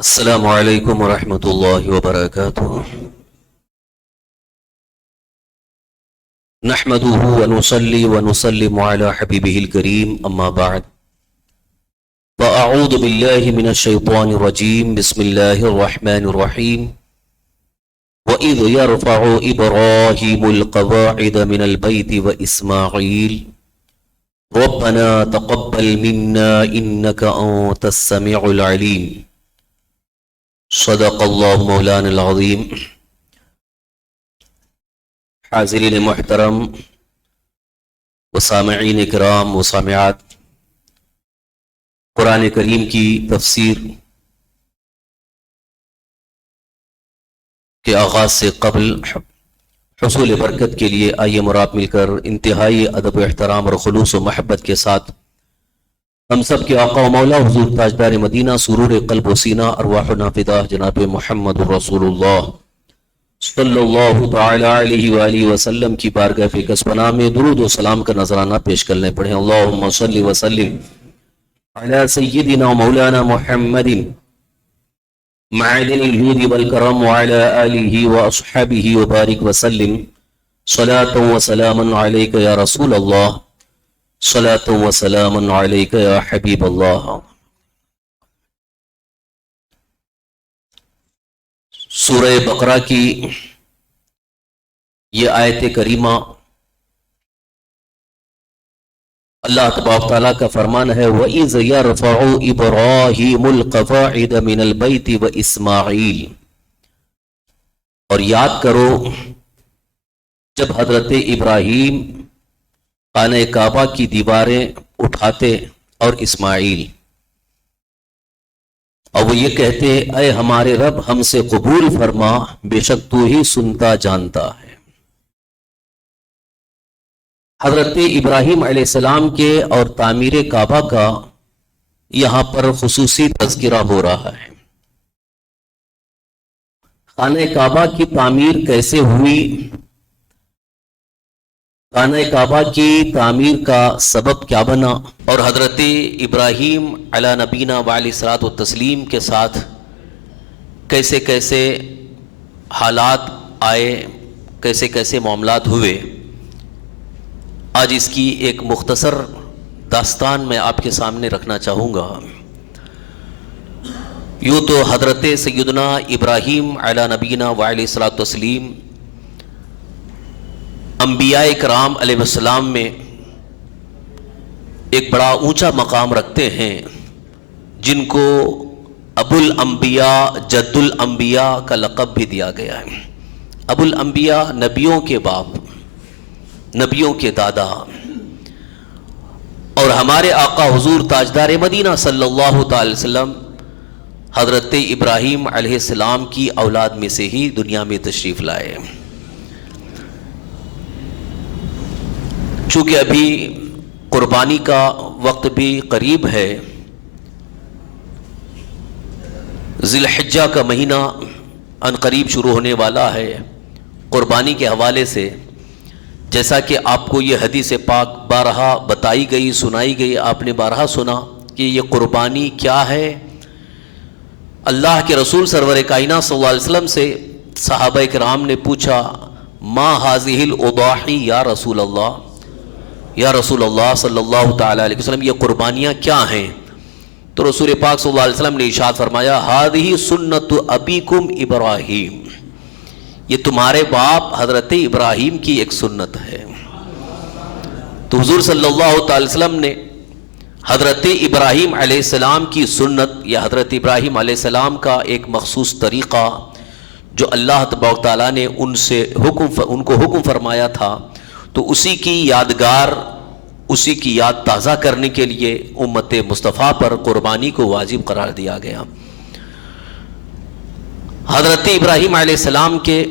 السلام علیکم ورحمۃ اللہ وبرکاتہ۔ نحمده ونصلي ونسلم على حبیبه الکریم، اما بعد فاعوذ باللہ من الشیطان الرجیم، بسم اللہ الرحمن الرحیم۔ وَإِذْ يَرْفَعُ إِبْرَاهِيمُ الْقَوَاعِدَ مِنَ الْبَيْتِ وَإِسْمَاعِيلُ رَبَّنَا تَقَبَّلْ مِنَّا إِنَّكَ أَنْتَ السَّمِيعُ الْعَلِيمُ۔ صدق اللہ مولانا العظیم۔ حاضرین محترم و سامعین کرام و سامعات، قرآن کریم کی تفسیر کے آغاز سے قبل حصول برکت کے لیے آئیے مراد مل کر انتہائی ادب و احترام اور خلوص و محبت کے ساتھ ہم سب کے آقا و مولا حضور تاجدار مدینہ، سرور قلب و سینہ، ارواح و نافدہ جناب محمد رسول اللہ صلی اللہ تعالی علیہ وآلہ وسلم کی بارگاہ فیکس پناہ میں درود و سلام کا نذرانہ پیش کرنے پڑھیں۔ اللہم صلی وسلم علی سیدنا و مولانا محمد معدن الجود والکرم وعلی آلہ و اصحابہ وبارک وسلم صلاة و سلاما علیک یا رسول اللہ، صلاة و سلام علیک یا حبیب اللہ۔ سورہ بقرہ کی یہ آیت کریمہ اللہ تبارک تعالیٰ کا فرمان ہے، وَإِذْ يَرْفَعُ إِبْرَاهِيمُ الْقَوَاعِدَ مِنَ الْبَيْتِ وَإِسْمَاعِيلُ، اور یاد کرو جب حضرت ابراہیم خانہ کعبہ کی دیواریں اٹھاتے اور اسماعیل، اور وہ یہ کہتے اے ہمارے رب ہم سے قبول فرما، بے شک تو ہی سنتا جانتا ہے۔ حضرت ابراہیم علیہ السلام کے اور تعمیر کعبہ کا یہاں پر خصوصی تذکرہ ہو رہا ہے۔ خانہ کعبہ کی تعمیر کیسے ہوئی، خانہ کعبہ کی تعمیر کا سبب کیا بنا، اور حضرت ابراہیم علی نبینا وعلیہ الصلوۃ والتسلیم کے ساتھ کیسے کیسے حالات آئے، کیسے کیسے معاملات ہوئے، آج اس کی ایک مختصر داستان میں آپ کے سامنے رکھنا چاہوں گا۔ یوں تو حضرت سیدنا ابراہیم علی نبینا وعلیہ الصلوۃ والتسلیم انبیاء کرام علیہ السلام میں ایک بڑا اونچا مقام رکھتے ہیں، جن کو ابو الانبیاء جد الانبیاء کا لقب بھی دیا گیا ہے۔ ابو الانبیاء نبیوں کے باپ، نبیوں کے دادا، اور ہمارے آقا حضور تاجدار مدینہ صلی اللہ تعالی وسلم حضرت ابراہیم علیہ السلام کی اولاد میں سے ہی دنیا میں تشریف لائے۔ چونکہ ابھی قربانی کا وقت بھی قریب ہے، ذی الحجہ کا مہینہ ان قریب شروع ہونے والا ہے، قربانی کے حوالے سے جیسا کہ آپ کو یہ حدیث پاک بارہا بتائی گئی، سنائی گئی، آپ نے بارہا سنا کہ یہ قربانی کیا ہے۔ اللہ کے رسول سرور کائنات صلی اللہ علیہ وسلم سے صحابہ کرام نے پوچھا، ما ہذہ الاضاحی یا رسول اللہ، یا رسول اللہ صلی اللہ تعالی علیہ وسلم یہ قربانیاں کیا ہیں؟ تو رسول پاک صلی اللہ علیہ وسلم نے ارشاد فرمایا، ہذہ سنت ابیکم ابراہیم، یہ تمہارے باپ حضرت ابراہیم کی ایک سنت ہے۔ تو حضور صلی اللہ تعالی وسلم نے حضرت ابراہیم علیہ السلام کی سنت یا حضرت ابراہیم علیہ السلام کا ایک مخصوص طریقہ جو اللہ تبارک تعالیٰ نے ان کو حکم فرمایا تھا، تو اسی کی یادگار، اسی کی یاد تازہ کرنے کے لیے امت مصطفیٰ پر قربانی کو واجب قرار دیا گیا۔ حضرت ابراہیم علیہ السلام کے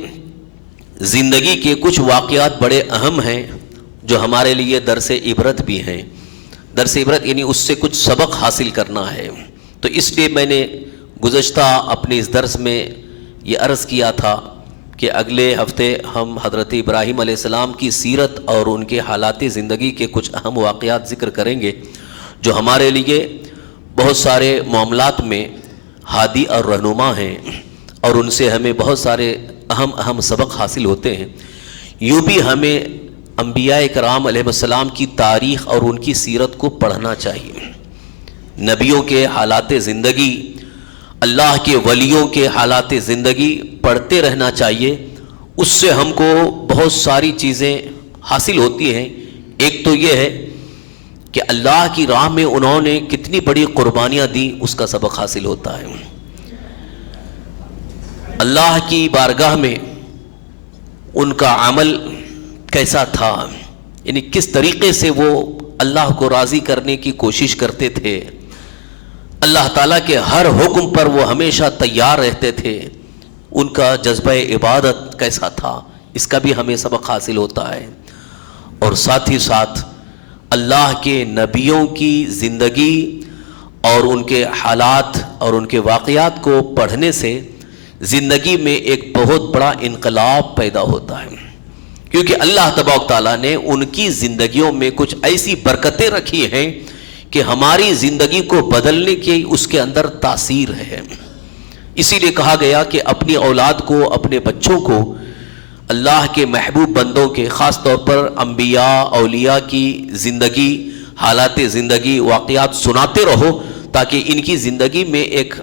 زندگی کے کچھ واقعات بڑے اہم ہیں جو ہمارے لیے درس عبرت بھی ہیں۔ درس عبرت یعنی اس سے کچھ سبق حاصل کرنا ہے۔ تو اس لیے میں نے گزشتہ اپنے اس درس میں یہ عرض کیا تھا کہ اگلے ہفتے ہم حضرت ابراہیم علیہ السلام کی سیرت اور ان کے حالات زندگی کے کچھ اہم واقعات ذکر کریں گے جو ہمارے لیے بہت سارے معاملات میں ہادی اور رہنما ہیں اور ان سے ہمیں بہت سارے اہم سبق حاصل ہوتے ہیں، یوں بھی ہمیں انبیاء کرام علیہ السلام کی تاریخ اور ان کی سیرت کو پڑھنا چاہیے، نبیوں کے حالات زندگی، اللہ کے ولیوں کے حالات زندگی پڑھتے رہنا چاہیے۔ اس سے ہم کو بہت ساری چیزیں حاصل ہوتی ہیں۔ ایک تو یہ ہے کہ اللہ کی راہ میں انہوں نے کتنی بڑی قربانیاں دی، اس کا سبق حاصل ہوتا ہے۔ اللہ کی بارگاہ میں ان کا عمل کیسا تھا، یعنی کس طریقے سے وہ اللہ کو راضی کرنے کی کوشش کرتے تھے، اللہ تعالیٰ کے ہر حکم پر وہ ہمیشہ تیار رہتے تھے، ان کا جذبہ عبادت کیسا تھا، اس کا بھی ہمیں سبق حاصل ہوتا ہے۔ اور ساتھ ہی ساتھ اللہ کے نبیوں کی زندگی اور ان کے حالات اور ان کے واقعات کو پڑھنے سے زندگی میں ایک بہت بڑا انقلاب پیدا ہوتا ہے، کیونکہ اللہ تبارک تعالیٰ نے ان کی زندگیوں میں کچھ ایسی برکتیں رکھی ہیں کہ ہماری زندگی کو بدلنے کی اس کے اندر تاثیر ہے۔ اسی لیے کہا گیا کہ اپنی اولاد کو، اپنے بچوں کو اللہ کے محبوب بندوں کے، خاص طور پر انبیاء اولیاء کی زندگی، حالات زندگی، واقعات سناتے رہو، تاکہ ان کی زندگی میں ایک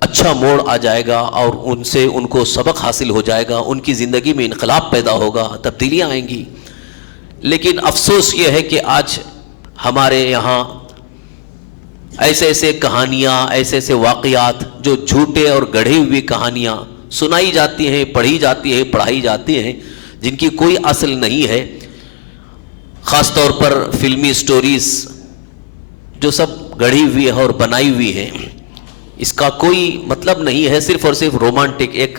اچھا موڑ آ جائے گا اور ان سے ان کو سبق حاصل ہو جائے گا، ان کی زندگی میں انقلاب پیدا ہوگا، تبدیلیاں آئیں گی۔ لیکن افسوس یہ ہے کہ آج ہمارے یہاں ایسے ایسے کہانیاں، ایسے ایسے واقعات جو جھوٹے اور گڑھی ہوئی کہانیاں سنائی جاتی ہیں، پڑھی جاتی ہیں، پڑھائی جاتی ہیں، جن کی کوئی اصل نہیں ہے، خاص طور پر فلمی سٹوریز جو سب گڑھی ہوئی ہے اور بنائی ہوئی ہیں، اس کا کوئی مطلب نہیں ہے، صرف اور صرف رومانٹک ایک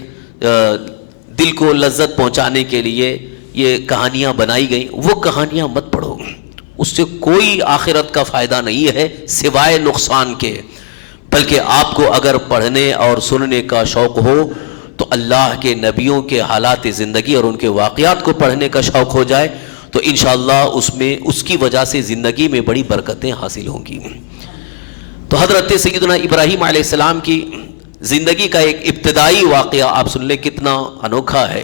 دل کو لذت پہنچانے کے لیے یہ کہانیاں بنائی گئیں۔ وہ کہانیاں مت پڑھو، اس سے کوئی آخرت کا فائدہ نہیں ہے سوائے نقصان کے، بلکہ آپ کو اگر پڑھنے اور سننے کا شوق ہو تو اللہ کے نبیوں کے حالات زندگی اور ان کے واقعات کو پڑھنے کا شوق ہو جائے تو انشاءاللہ اس کی وجہ سے زندگی میں بڑی برکتیں حاصل ہوں گی۔ تو حضرت سیدنا ابراہیم علیہ السلام کی زندگی کا ایک ابتدائی واقعہ آپ سن لیں، کتنا انوکھا ہے۔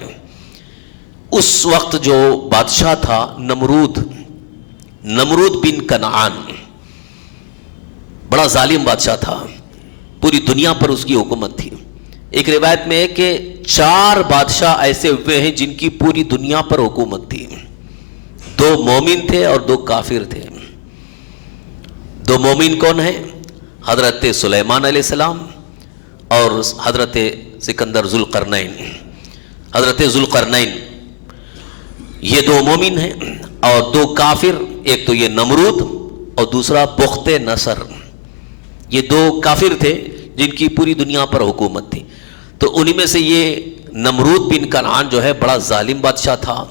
اس وقت جو بادشاہ تھا نمرود بن کنعان، بڑا ظالم بادشاہ تھا، پوری دنیا پر اس کی حکومت تھی۔ ایک روایت میں ہے کہ 4 بادشاہ ایسے ہوئے ہیں جن کی پوری دنیا پر حکومت تھی، 2 مومن تھے اور 2 کافر تھے۔ 2 مومن کون ہیں؟ حضرت سلیمان علیہ السلام اور حضرت سکندر ذوالقرنین۔ حضرت ذوالقرنین یہ 2 مومن ہیں، اور 2 کافر، ایک تو یہ نمرود اور دوسرا بخت نصر۔ یہ 2 کافر تھے جن کی پوری دنیا پر حکومت تھی۔ تو انہی میں سے یہ نمرود بن کنعان جو ہے بڑا ظالم بادشاہ تھا،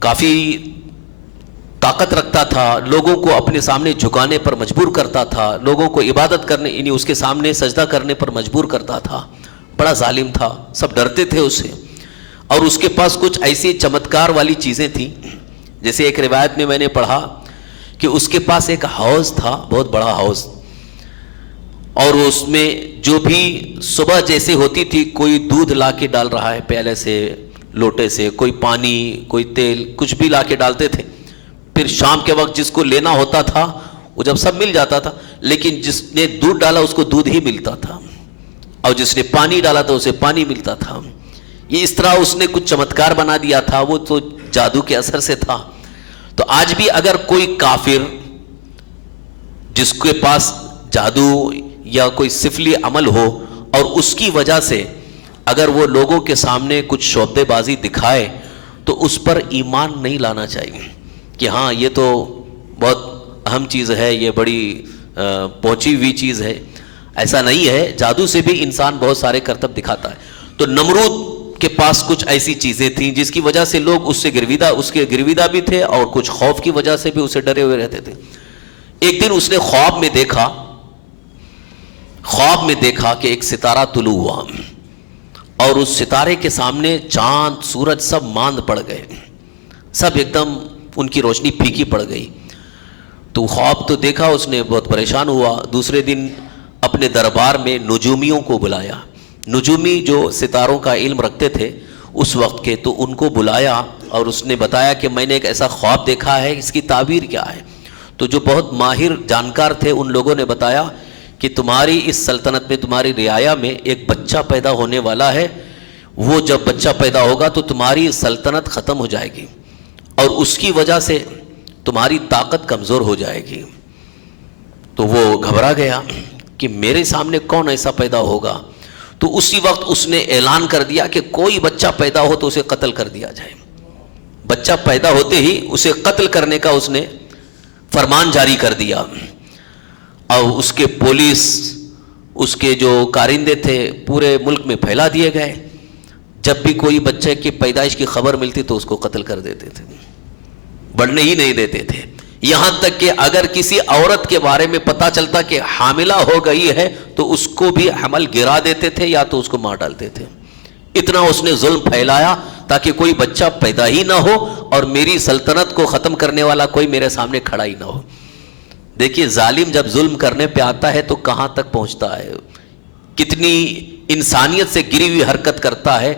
کافی طاقت رکھتا تھا، لوگوں کو اپنے سامنے جھکانے پر مجبور کرتا تھا، لوگوں کو عبادت کرنے، یعنی اس کے سامنے سجدہ کرنے پر مجبور کرتا تھا، بڑا ظالم تھا، سب ڈرتے تھے اس سے۔ اور اس کے پاس کچھ ایسی چمتکار والی چیزیں تھیں، جیسے ایک روایت میں نے پڑھا کہ اس کے پاس ایک حوض تھا، بہت بڑا حوض، اور اس میں جو بھی صبح جیسے ہوتی تھی، کوئی دودھ لا کے ڈال رہا ہے پیالے سے، لوٹے سے، کوئی پانی، کوئی تیل، کچھ بھی لا کے ڈالتے تھے۔ پھر شام کے وقت جس کو لینا ہوتا تھا وہ جب سب مل جاتا تھا، لیکن جس نے دودھ ڈالا اس کو دودھ ہی ملتا تھا، اور جس نے پانی ڈالا تھا اسے پانی ملتا تھا۔ یہ اس طرح اس نے کچھ چمتکار بنا دیا تھا، وہ تو جادو کے اثر سے تھا۔ تو آج بھی اگر کوئی کافر جس کے پاس جادو یا کوئی سفلی عمل ہو اور اس کی وجہ سے اگر وہ لوگوں کے سامنے کچھ شعبدے بازی دکھائے تو اس پر ایمان نہیں لانا چاہیے کہ ہاں یہ تو بہت اہم چیز ہے، یہ بڑی پہنچی ہوئی چیز ہے۔ ایسا نہیں ہے، جادو سے بھی انسان بہت سارے کرتب دکھاتا ہے۔ تو نمرود کے پاس کچھ ایسی چیزیں تھیں جس کی وجہ سے لوگ اس کے گرویدہ بھی تھے، اور کچھ خوف کی وجہ سے بھی اسے ڈرے ہوئے رہتے تھے۔ ایک دن اس نے خواب میں دیکھا کہ ایک ستارہ طلوع ہوا، اور اس ستارے کے سامنے چاند، سورج سب ماند پڑ گئے، سب ایک دم ان کی روشنی پھیکی پڑ گئی۔ تو خواب تو دیکھا اس نے، بہت پریشان ہوا۔ دوسرے دن اپنے دربار میں نجومیوں کو بلایا. نجومی جو ستاروں کا علم رکھتے تھے اس وقت کے, تو ان کو بلایا اور اس نے بتایا کہ میں نے ایک ایسا خواب دیکھا ہے, اس کی تعبیر کیا ہے. تو جو بہت ماہر جانکار تھے ان لوگوں نے بتایا کہ تمہاری اس سلطنت میں, تمہاری رعایا میں ایک بچہ پیدا ہونے والا ہے, وہ جب بچہ پیدا ہوگا تو تمہاری سلطنت ختم ہو جائے گی اور اس کی وجہ سے تمہاری طاقت کمزور ہو جائے گی. تو وہ گھبرا گیا کہ میرے سامنے کون ایسا پیدا ہوگا. تو اسی وقت اس نے اعلان کر دیا کہ کوئی بچہ پیدا ہو تو اسے قتل کر دیا جائے. بچہ پیدا ہوتے ہی اسے قتل کرنے کا اس نے فرمان جاری کر دیا. اور اس کے پولیس, اس کے جو کارندے تھے پورے ملک میں پھیلا دیے گئے. جب بھی کوئی بچے کی پیدائش کی خبر ملتی تو اس کو قتل کر دیتے تھے, بڑھنے ہی نہیں دیتے تھے. یہاں تک کہ اگر کسی عورت کے بارے میں پتا چلتا کہ حاملہ ہو گئی ہے تو اس کو بھی حمل گرا دیتے تھے یا تو اس کو مار ڈالتے تھے. اتنا اس نے ظلم پھیلایا تاکہ کوئی بچہ پیدا ہی نہ ہو اور میری سلطنت کو ختم کرنے والا کوئی میرے سامنے کھڑا ہی نہ ہو. دیکھیے ظالم جب ظلم کرنے پہ آتا ہے تو کہاں تک پہنچتا ہے, کتنی انسانیت سے گری ہوئی حرکت کرتا ہے.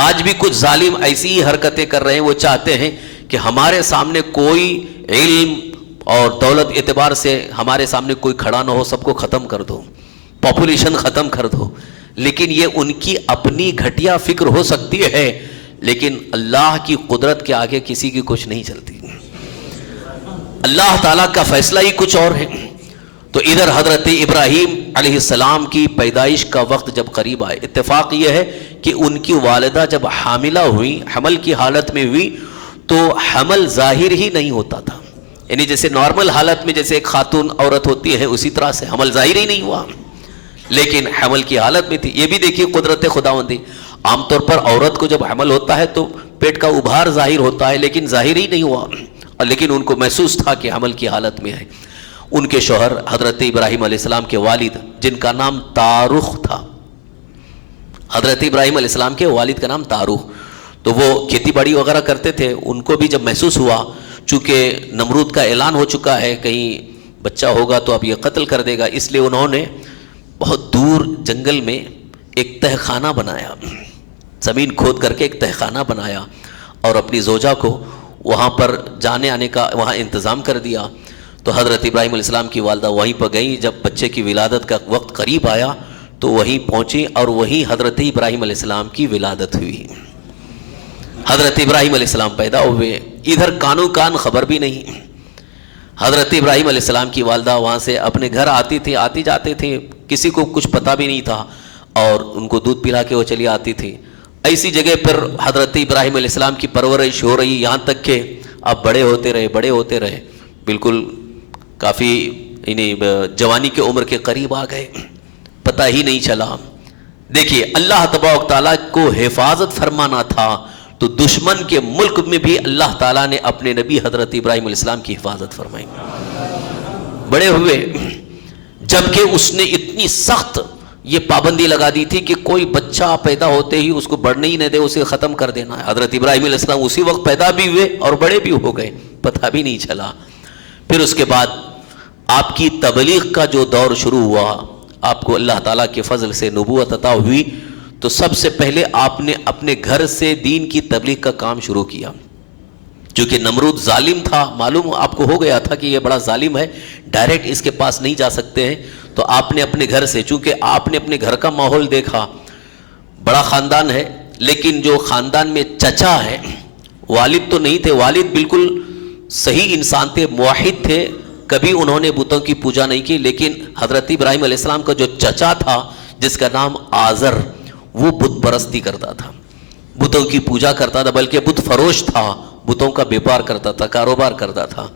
آج بھی کچھ ظالم ایسی ہی حرکتیں کر رہے ہیں. وہ چاہتے ہیں کہ ہمارے سامنے کوئی علم اور دولت اعتبار سے ہمارے سامنے کوئی کھڑا نہ ہو, سب کو ختم کر دو, پاپولیشن ختم کر دو. لیکن یہ ان کی اپنی گھٹیا فکر ہو سکتی ہے, لیکن اللہ کی قدرت کے آگے کسی کی کچھ نہیں چلتی. اللہ تعالیٰ کا فیصلہ ہی کچھ اور ہے. تو ادھر حضرت ابراہیم علیہ السلام کی پیدائش کا وقت جب قریب آئے, اتفاق یہ ہے کہ ان کی والدہ جب حاملہ ہوئی, حمل کی حالت میں ہوئی, تو حمل ظاہر ہی نہیں ہوتا تھا. یعنی جیسے نارمل حالت میں جیسے ایک خاتون عورت ہوتی ہے اسی طرح سے حمل ظاہر ہی نہیں ہوا, لیکن حمل کی حالت میں تھی. یہ بھی دیکھیے قدرت خداوندی. عام طور پر عورت کو جب حمل ہوتا ہے تو پیٹ کا ابھار ظاہر ہوتا ہے, لیکن ظاہر ہی نہیں ہوا. لیکن ان کو محسوس تھا کہ حمل کی حالت میں ہے. ان کے شوہر حضرت ابراہیم علیہ السلام کے والد جن کا نام تارخ تھا, حضرت ابراہیم علیہ السلام کے والد کا نام تارخ, تو وہ کھیتی باڑی وغیرہ کرتے تھے. ان کو بھی جب محسوس ہوا چونکہ نمرود کا اعلان ہو چکا ہے کہیں بچہ ہوگا تو اب یہ قتل کر دے گا, اس لیے انہوں نے بہت دور جنگل میں ایک تہ خانہ بنایا, زمین کھود کر کے ایک تہ خانہ بنایا اور اپنی زوجہ کو وہاں پر جانے آنے کا وہاں انتظام کر دیا. تو حضرت ابراہیم علیہ السلام کی والدہ وہیں پر گئیں. جب بچے کی ولادت کا وقت قریب آیا تو وہیں پہنچی اور وہیں حضرت ابراہیم علیہ السلام کی ولادت ہوئی. حضرت ابراہیم علیہ السلام پیدا ہوئے. ادھر کانوں کان خبر بھی نہیں. حضرت ابراہیم علیہ السلام کی والدہ وہاں سے اپنے گھر آتی تھی, آتی جاتے تھے, کسی کو کچھ پتہ بھی نہیں تھا, اور ان کو دودھ پلا کے وہ چلی آتی تھی. ایسی جگہ پر حضرت ابراہیم علیہ السلام کی پرورش ہو رہی, یہاں تک کہ اب بڑے ہوتے رہے, بالکل کافی یعنی جوانی کی عمر کے قریب آ گئے, پتہ ہی نہیں چلا. دیکھیے اللہ تبارک تعالیٰ کو حفاظت فرمانا تھا تو دشمن کے ملک میں بھی اللہ تعالیٰ نے اپنے نبی حضرت ابراہیم علیہ السلام کی حفاظت فرمائی. بڑے ہوئے, جبکہ اس نے اتنی سخت یہ پابندی لگا دی تھی کہ کوئی بچہ پیدا ہوتے ہی اس کو بڑھنے ہی نہ دے, اسے ختم کر دینا ہے. حضرت ابراہیم علیہ السلام اسی وقت پیدا بھی ہوئے اور بڑے بھی ہو گئے, پتہ بھی نہیں چلا. پھر اس کے بعد آپ کی تبلیغ کا جو دور شروع ہوا, آپ کو اللہ تعالیٰ کے فضل سے نبوت عطا ہوئی, تو سب سے پہلے آپ نے اپنے گھر سے دین کی تبلیغ کا کام شروع کیا. چونکہ نمرود ظالم تھا, معلوم آپ کو ہو گیا تھا کہ یہ بڑا ظالم ہے, ڈائریکٹ اس کے پاس نہیں جا سکتے ہیں, تو آپ نے اپنے گھر سے, چونکہ آپ نے اپنے گھر کا ماحول دیکھا, بڑا خاندان ہے, لیکن جو خاندان میں چچا ہے, والد تو نہیں تھے, والد بالکل صحیح انسان تھے, موحد تھے, کبھی انہوں نے بتوں کی پوجا نہیں کی, لیکن حضرت ابراہیم علیہ السلام کا جو چچا تھا جس کا نام آزر, وہ بت پرستی کرتا تھا, بتوں کی پوجا کرتا تھا, بلکہ بت فروش تھا, بتوں کا بیپار کرتا تھا, کاروبار کرتا تھا.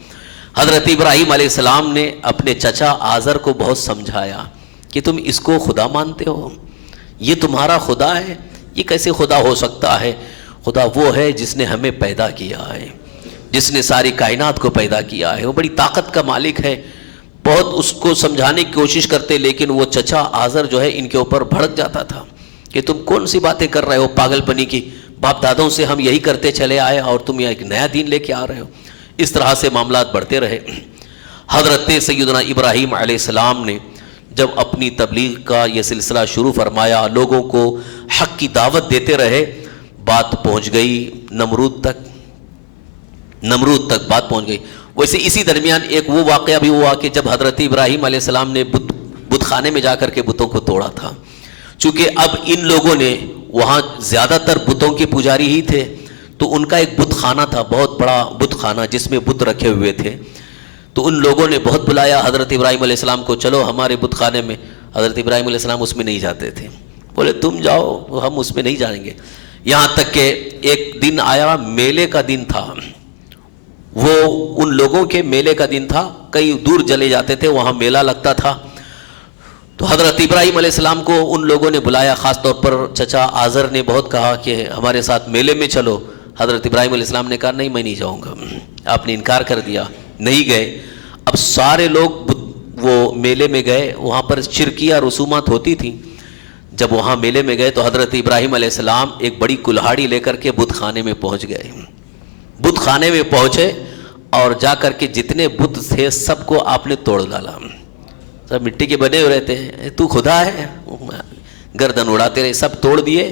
حضرت ابراہیم علیہ السلام نے اپنے چچا آزر کو بہت سمجھایا کہ تم اس کو خدا مانتے ہو, یہ تمہارا خدا ہے, یہ کیسے خدا ہو سکتا ہے؟ خدا وہ ہے جس نے ہمیں پیدا کیا ہے, جس نے ساری کائنات کو پیدا کیا ہے, وہ بڑی طاقت کا مالک ہے. بہت اس کو سمجھانے کی کوشش کرتے, لیکن وہ چچا آزر جو ہے ان کے اوپر بھڑک جاتا تھا کہ تم کون سی باتیں کر رہے ہو پاگل پنی کی, باپ دادوں سے ہم یہی کرتے چلے آئے اور تم یہ ایک نیا دین لے کے آ رہے ہو. اس طرح سے معاملات بڑھتے رہے. حضرت سیدنا ابراہیم علیہ السلام نے جب اپنی تبلیغ کا یہ سلسلہ شروع فرمایا، لوگوں کو حق کی دعوت دیتے رہے، بات پہنچ گئی نمرود تک بات پہنچ گئی۔ ویسے اسی درمیان ایک وہ واقعہ بھی ہوا کہ جب حضرت ابراہیم علیہ السلام نے بت خانے میں جا کر کے بتوں کو توڑا تھا، چونکہ اب ان لوگوں نے وہاں زیادہ تر بتوں کے پجاری ہی تھے، تو ان کا ایک بت خانہ تھا، بہت بڑا بت خانہ جس میں بت رکھے ہوئے تھے، تو ان لوگوں نے بہت بلایا حضرت ابراہیم علیہ السلام کو، چلو ہمارے بت خانے میں۔ حضرت ابراہیم علیہ السلام اس میں نہیں جاتے تھے، بولے تم جاؤ، ہم اس میں نہیں جائیں گے۔ یہاں تک کہ ایک دن آیا، میلے کا دن تھا، وہ ان لوگوں کے میلے کا دن تھا، کئی دور چلے جاتے تھے، وہاں میلہ لگتا تھا، تو حضرت ابراہیم علیہ السلام کو ان لوگوں نے بلایا، خاص طور پر چچا آزر نے بہت کہا کہ ہمارے ساتھ میلے میں چلو۔ حضرت ابراہیم علیہ السلام نے کہا نہیں، میں نہیں جاؤں گا، آپ نے انکار کر دیا، نہیں گئے۔ اب سارے لوگ وہ میلے میں گئے، وہاں پر شرکیہ رسومات ہوتی تھیں۔ جب وہاں میلے میں گئے تو حضرت ابراہیم علیہ السلام ایک بڑی کلہاڑی لے کر کے بت خانے میں پہنچ گئے، بت خانے میں پہنچے اور جا کر کے جتنے بت تھے سب کو آپ نے توڑ ڈالا، سب مٹی کے بنے ہوئے رہتے ہیں، تو خدا ہے، گردن اڑاتے رہے، سب توڑ دیے۔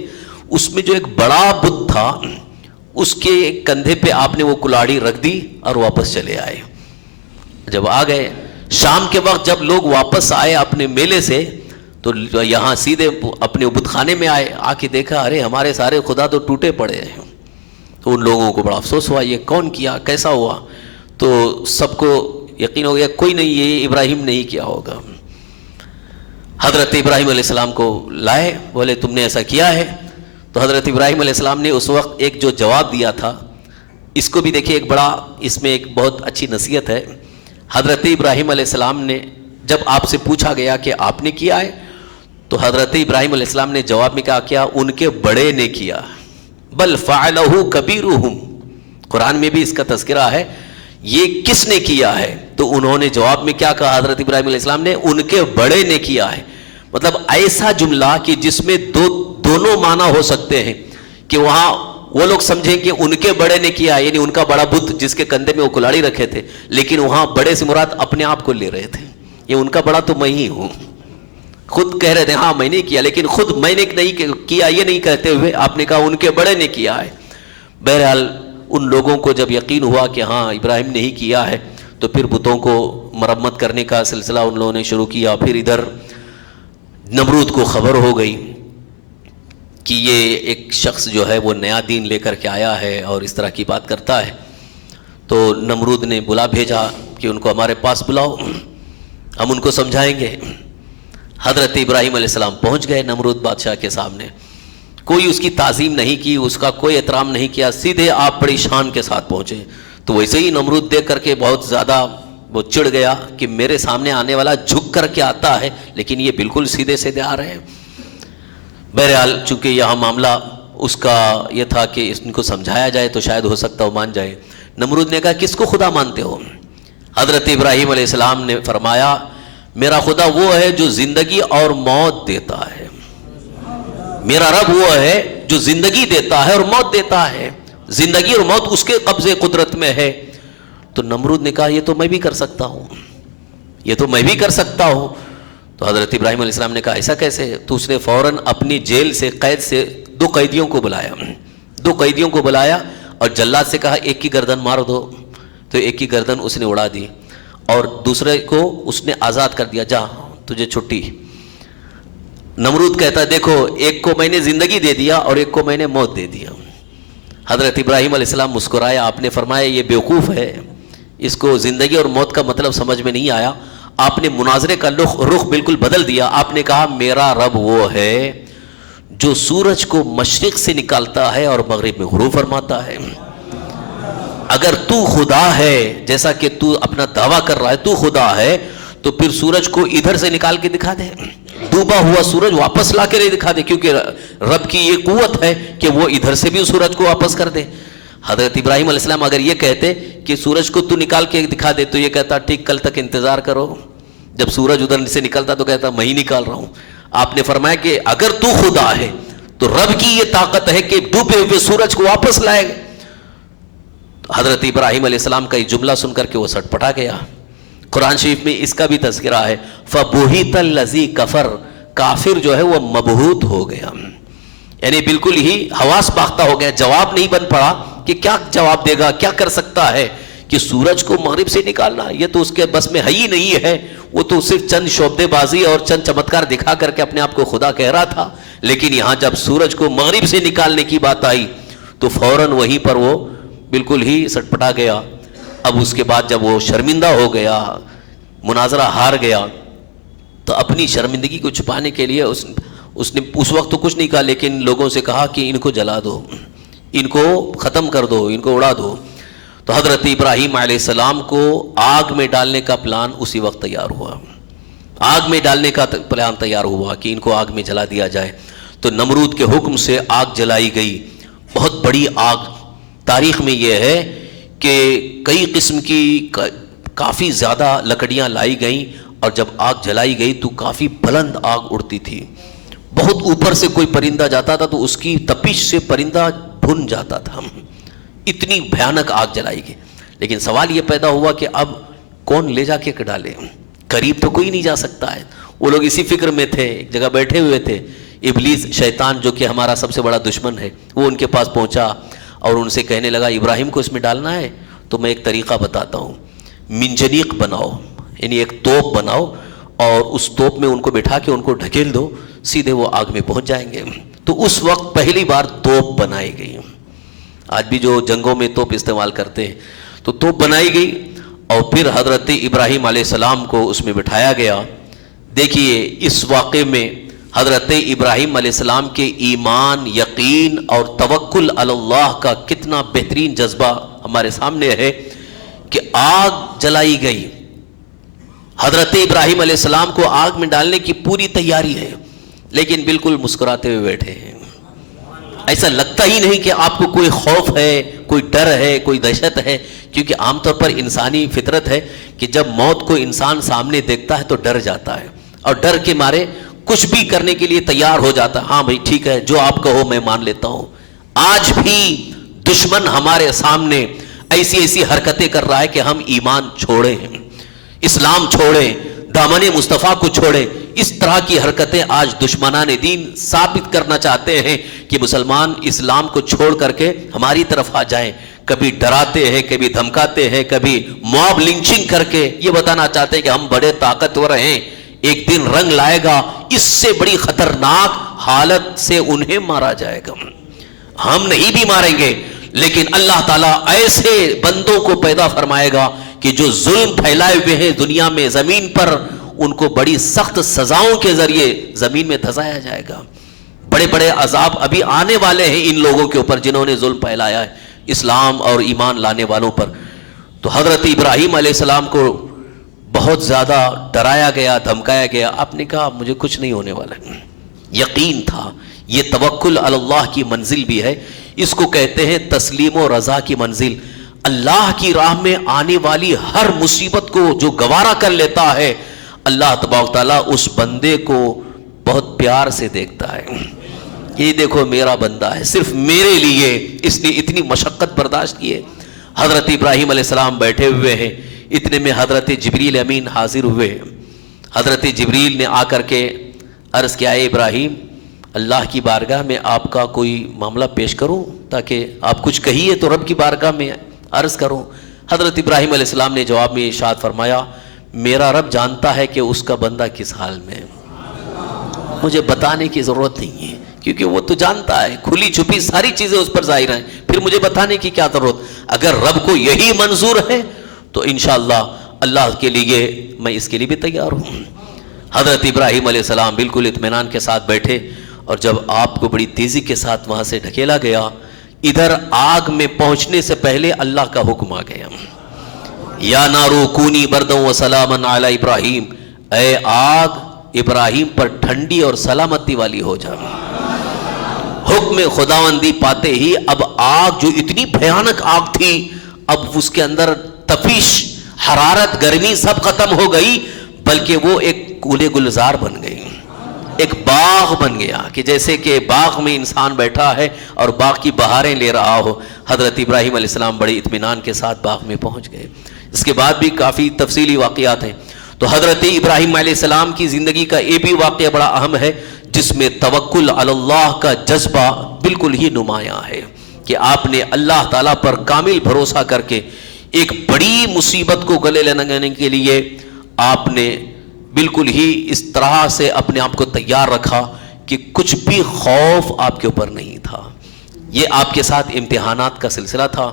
اس میں جو ایک بڑا بت تھا اس کے کندھے پہ آپ نے وہ کلاڑی رکھ دی اور واپس چلے آئے۔ جب آ گئے شام کے وقت، جب لوگ واپس آئے اپنے میلے سے، تو یہاں سیدھے اپنے بت خانے میں آئے، آ کے دیکھا ارے ہمارے سارے خدا تو ٹوٹے پڑے ہیں۔ تو ان لوگوں کو بڑا افسوس ہوا، یہ کون کیا، کیسا ہوا؟ تو سب کو یقین ہو گیا کوئی نہیں، یہ ابراہیم نے ہی کیا ہوگا۔ حضرت ابراہیم علیہ السلام کو لائے، بولے تم نے ایسا کیا ہے؟ تو حضرت ابراہیم علیہ السلام نے اس وقت ایک جو جواب دیا تھا، اس کو بھی دیکھیے، ایک بڑا اس میں ایک بہت اچھی نصیحت ہے۔ حضرت ابراہیم علیہ السلام نے جب آپ سے پوچھا گیا کہ آپ نے کیا ہے، تو حضرت ابراہیم علیہ السلام نے جواب میں کہا کیا ان کے بڑے نے کیا، بل فعلہ کبیرہم، قرآن میں بھی اس کا تذکرہ ہے، یہ کس نے کیا ہے؟ تو انہوں نے جواب میں کیا کہا حضرت ابراہیم علیہ السلام نے؟ ان کے بڑے نے کیا ہے۔ مطلب ایسا جملہ کہ جس میں دونوں معنی ہو سکتے ہیں، کہ وہاں وہ لوگ سمجھیں کہ ان کے بڑے نے کیا، یعنی ان کا بڑا بت جس کے کندھے میں وہ کلاڑی رکھے تھے، لیکن وہاں بڑے سے مراد اپنے آپ کو لے رہے تھے، یہ ان کا بڑا تو میں ہی ہوں، خود کہہ رہے تھے ہاں میں نے کیا، لیکن خود میں نے نہیں کیا یہ نہیں کہتے ہوئے آپ نے کہا ان کے بڑے نے کیا ہے۔ بہرحال ان لوگوں کو جب یقین ہوا کہ ہاں ابراہیم نے ہی کیا ہے، تو پھر بتوں کو مرمت کرنے کا سلسلہ ان لوگوں نے شروع کیا۔ پھر ادھر نمرود کو خبر ہو گئی کہ یہ ایک شخص جو ہے وہ نیا دین لے کر کے آیا ہے اور اس طرح کی بات کرتا ہے، تو نمرود نے بلا بھیجا کہ ان کو ہمارے پاس بلاؤ، ہم ان کو سمجھائیں گے۔ حضرت ابراہیم علیہ السلام پہنچ گئے نمرود بادشاہ کے سامنے، کوئی اس کی تعظیم نہیں کی، اس کا کوئی احترام نہیں کیا، سیدھے آپ بڑی شان کے ساتھ پہنچے۔ تو ویسے ہی نمرود دیکھ کر کے بہت زیادہ وہ چڑ گیا کہ میرے سامنے آنے والا جھک کر کے آتا ہے، لیکن یہ بالکل سیدھے سیدھے آ رہے ہیں۔ بہرحال چونکہ یہاں معاملہ اس کا یہ تھا کہ ان کو سمجھایا جائے تو شاید ہو سکتا ہو مان جائے۔ نمرود نے کہا کس کو خدا مانتے ہو؟ حضرت ابراہیم علیہ السلام نے فرمایا میرا خدا وہ ہے جو زندگی اور موت دیتا ہے، میرا رب وہ ہے جو زندگی دیتا ہے اور موت دیتا ہے، زندگی اور موت اس کے قبضے قدرت میں ہے۔ تو نمرود نے کہا یہ تو میں بھی کر سکتا ہوں، یہ تو میں بھی کر سکتا ہوں۔ تو حضرت ابراہیم علیہ السلام نے کہا ایسا کیسے؟ تو اس نے فوراً اپنی جیل سے قید سے 2 قیدیوں کو بلایا اور جلاد سے کہا ایک کی گردن مار دو، تو ایک کی گردن اس نے اڑا دی اور دوسرے کو اس نے آزاد کر دیا، جا تجھے چھٹی۔ نمرود کہتا ہے دیکھو ایک کو میں نے زندگی دے دیا اور ایک کو میں نے موت دے دیا۔ حضرت ابراہیم علیہ السلام مسکرایا، آپ نے فرمایا یہ بیوقوف ہے، اس کو زندگی اور موت کا مطلب سمجھ میں نہیں آیا۔ آپ نے مناظرے کا رخ بالکل بدل دیا، آپ نے کہا میرا رب وہ ہے جو سورج کو مشرق سے نکالتا ہے اور مغرب میں غروب فرماتا ہے۔ اگر تو خدا ہے جیسا کہ تو اپنا دعویٰ کر رہا ہے، تو خدا ہے تو پھر سورج کو ادھر سے نکال کے دکھا دے، ڈوبا ہوا سورج واپس لا کے نہیں دکھا دے، کیونکہ رب کی یہ قوت ہے کہ وہ ادھر سے بھی سورج کو واپس کر دے۔ حضرت ابراہیم علیہ السلام اگر یہ کہتے کہ سورج کو تو نکال کے دکھا دے تو یہ کہتا ٹھیک کل تک انتظار کرو، جب سورج ادھر سے نکلتا تو کہتا میں ہی نکال رہا ہوں۔ آپ نے فرمایا کہ اگر تو خدا ہے تو رب کی یہ طاقت ہے کہ ڈوبے ہوئے سورج کو واپس لائے گا۔ حضرت ابراہیم علیہ السلام کا یہ جملہ سن کر کے وہ سٹ پٹا گیا، قرآن شریف میں اس کا بھی تذکرہ ہے، فَبُهِتَ الَّذِي كَفَرَ، کافر جو ہے وہ مبہوت ہو گیا، یعنی بالکل ہی حواس باختہ ہو گیا، جواب نہیں بن پڑا کہ کیا جواب دے گا، کیا کر سکتا ہے کہ سورج کو مغرب سے نکالنا، یہ تو اس کے بس میں ہے ہی نہیں ہے، وہ تو صرف چند شعبدے بازی اور چند چمتکار دکھا کر کے اپنے آپ کو خدا کہہ رہا تھا، لیکن یہاں جب سورج کو مغرب سے نکالنے کی بات آئی تو فوراً وہیں پر وہ بالکل ہی سٹپٹا گیا۔ اب اس کے بعد جب وہ شرمندہ ہو گیا، مناظرہ ہار گیا، تو اپنی شرمندگی کو چھپانے کے لیے اس نے اس وقت تو کچھ نہیں کہا، لیکن لوگوں سے کہا کہ ان کو جلا دو، ان کو ختم کر دو، ان کو اڑا دو۔ تو حضرت ابراہیم علیہ السلام کو آگ میں ڈالنے کا پلان اسی وقت تیار ہوا، آگ میں ڈالنے کا پلان تیار ہوا کہ ان کو آگ میں جلا دیا جائے۔ تو نمرود کے حکم سے آگ جلائی گئی، بہت بڑی آگ۔ تاریخ میں یہ ہے کہ کئی قسم کی کافی زیادہ لکڑیاں لائی گئیں، اور جب آگ جلائی گئی تو کافی بلند آگ اڑتی تھی، بہت اوپر سے کوئی پرندہ جاتا تھا تو اس کی تپش سے پرندہ بھن جاتا تھا، اتنی بھیانک آگ جلائی گئی۔ لیکن سوال یہ پیدا ہوا کہ اب کون لے جا کے ڈالے، قریب تو کوئی نہیں جا سکتا ہے۔ وہ لوگ اسی فکر میں تھے، ایک جگہ بیٹھے ہوئے تھے۔ ابلیس شیطان جو کہ ہمارا سب سے بڑا دشمن ہے، وہ ان کے پاس پہنچا اور ان سے کہنے لگا ابراہیم کو اس میں ڈالنا ہے تو میں ایک طریقہ بتاتا ہوں، منجنیق بناؤ، یعنی ایک توپ بناؤ اور اس توپ میں ان کو بٹھا کے ان کو ڈھکیل دو، سیدھے وہ آگ میں پہنچ جائیں گے۔ تو اس وقت پہلی بار توپ بنائی گئی۔ آج بھی جو جنگوں میں توپ استعمال کرتے ہیں، تو توپ بنائی گئی اور پھر حضرت ابراہیم علیہ السلام کو اس میں بٹھایا گیا۔ دیکھیے اس واقعے میں حضرت ابراہیم علیہ السلام کے ایمان، یقین اور توکل علی اللہ کا کتنا بہترین جذبہ ہمارے سامنے ہے کہ آگ جلائی گئی، حضرت ابراہیم علیہ السلام کو آگ میں ڈالنے کی پوری تیاری ہے، لیکن بالکل مسکراتے ہوئے بیٹھے ہیں۔ ایسا لگتا ہی نہیں کہ آپ کو کوئی خوف ہے، کوئی ڈر ہے، کوئی دہشت ہے، کیونکہ عام طور پر انسانی فطرت ہے کہ جب موت کو انسان سامنے دیکھتا ہے تو ڈر جاتا ہے، اور ڈر کے مارے کچھ بھی کرنے کے لیے تیار ہو جاتا ہے۔ ہاں بھائی ٹھیک ہے، جو آپ کہو میں مان لیتا ہوں۔ آج بھی دشمن ہمارے سامنے ایسی ایسی حرکتیں کر رہا ہے کہ ہم ایمان چھوڑیں، اسلام چھوڑیں، دامن مصطفیٰ کو چھوڑیں۔ اس طرح کی حرکتیں آج دشمنان دین ثابت کرنا چاہتے ہیں کہ مسلمان اسلام کو چھوڑ کر کے ہماری طرف آ جائیں۔ کبھی ڈراتے ہیں، کبھی دھمکاتے ہیں، کبھی موب لنچنگ کر کے یہ بتانا چاہتے ہیں کہ ہم بڑے طاقتور ہیں، ایک دن رنگ لائے گا، اس سے بڑی خطرناک حالت سے انہیں مارا جائے گا۔ ہم نہیں بھی ماریں گے، لیکن اللہ تعالیٰ ایسے بندوں کو پیدا فرمائے گا کہ جو ظلم پھیلائے ہوئے ہیں دنیا میں، زمین پر، ان کو بڑی سخت سزاؤں کے ذریعے زمین میں دھسایا جائے گا۔ بڑے بڑے عذاب ابھی آنے والے ہیں ان لوگوں کے اوپر جنہوں نے ظلم پھیلایا ہے اسلام اور ایمان لانے والوں پر۔ تو حضرت ابراہیم علیہ السلام کو بہت زیادہ ڈرایا گیا، دھمکایا گیا۔ آپ نے کہا مجھے کچھ نہیں ہونے والا۔ یقین تھا۔ یہ توکل علی اللہ کی منزل بھی ہے، اس کو کہتے ہیں تسلیم و رضا کی منزل۔ اللہ کی راہ میں آنے والی ہر مصیبت کو جو گوارا کر لیتا ہے، اللہ تبارک تعالیٰ اس بندے کو بہت پیار سے دیکھتا ہے۔ یہ دیکھو میرا بندہ ہے، صرف میرے لیے اس نے اتنی مشقت برداشت کی ہے۔ حضرت ابراہیم علیہ السلام بیٹھے ہوئے ہیں، اتنے میں حضرت جبریل امین حاضر ہوئے۔ حضرت جبریل نے آ کر کے عرض کیا، اے ابراہیم، اللہ کی بارگاہ میں آپ کا کوئی معاملہ پیش کروں تاکہ آپ کچھ کہیے تو رب کی بارگاہ میں عرض کروں۔ حضرت ابراہیم علیہ السلام نے جواب میں ارشاد فرمایا، میرا رب جانتا ہے کہ اس کا بندہ کس حال میں ہے، مجھے بتانے کی ضرورت نہیں ہے، کیونکہ وہ تو جانتا ہے، کھلی چھپی ساری چیزیں اس پر ظاہر ہیں، پھر مجھے بتانے کی کیا ضرورت۔ اگر رب کو یہی منظور ہے تو انشاءاللہ اللہ کے لیے میں اس کے لیے بھی تیار ہوں۔ حضرت ابراہیم علیہ السلام بالکل اطمینان کے ساتھ بیٹھے، اور جب آپ کو بڑی تیزی کے ساتھ وہاں سے ڈھکیلا گیا، ادھر آگ میں پہنچنے سے پہلے اللہ کا حکم آ گیا، یا نارو کونی بردوں و سلامن علی ابراہیم، اے آگ ابراہیم پر ٹھنڈی اور سلامتی والی ہو جا۔ حکم خداوندی پاتے ہی اب آگ جو اتنی بھیانک آگ تھی، اب اس کے اندر تپش، حرارت، گرمی سب ختم ہو گئی، بلکہ وہ ایک کولے گلزار بن گئی، ایک باغ بن گیا، کہ جیسے کہ باغ میں انسان بیٹھا ہے اور باغ کی بہاریں لے رہا ہو۔ حضرت ابراہیم علیہ السلام بڑے اطمینان کے ساتھ باغ میں پہنچ گئے۔ اس کے بعد بھی کافی تفصیلی واقعات ہیں. تو حضرت ابراہیم علیہ السلام کی زندگی کا یہ بھی واقعہ بڑا اہم ہے جس میں توکل علی اللہ کا جذبہ بالکل ہی نمایاں ہے کہ آپ نے اللہ تعالیٰ پر کامل بھروسہ کر کے ایک بڑی مصیبت کو گلے لگانے کے لیے آپ نے بالکل ہی اس طرح سے اپنے آپ کو تیار رکھا کہ کچھ بھی خوف آپ کے اوپر نہیں تھا. یہ آپ کے ساتھ امتحانات کا سلسلہ تھا.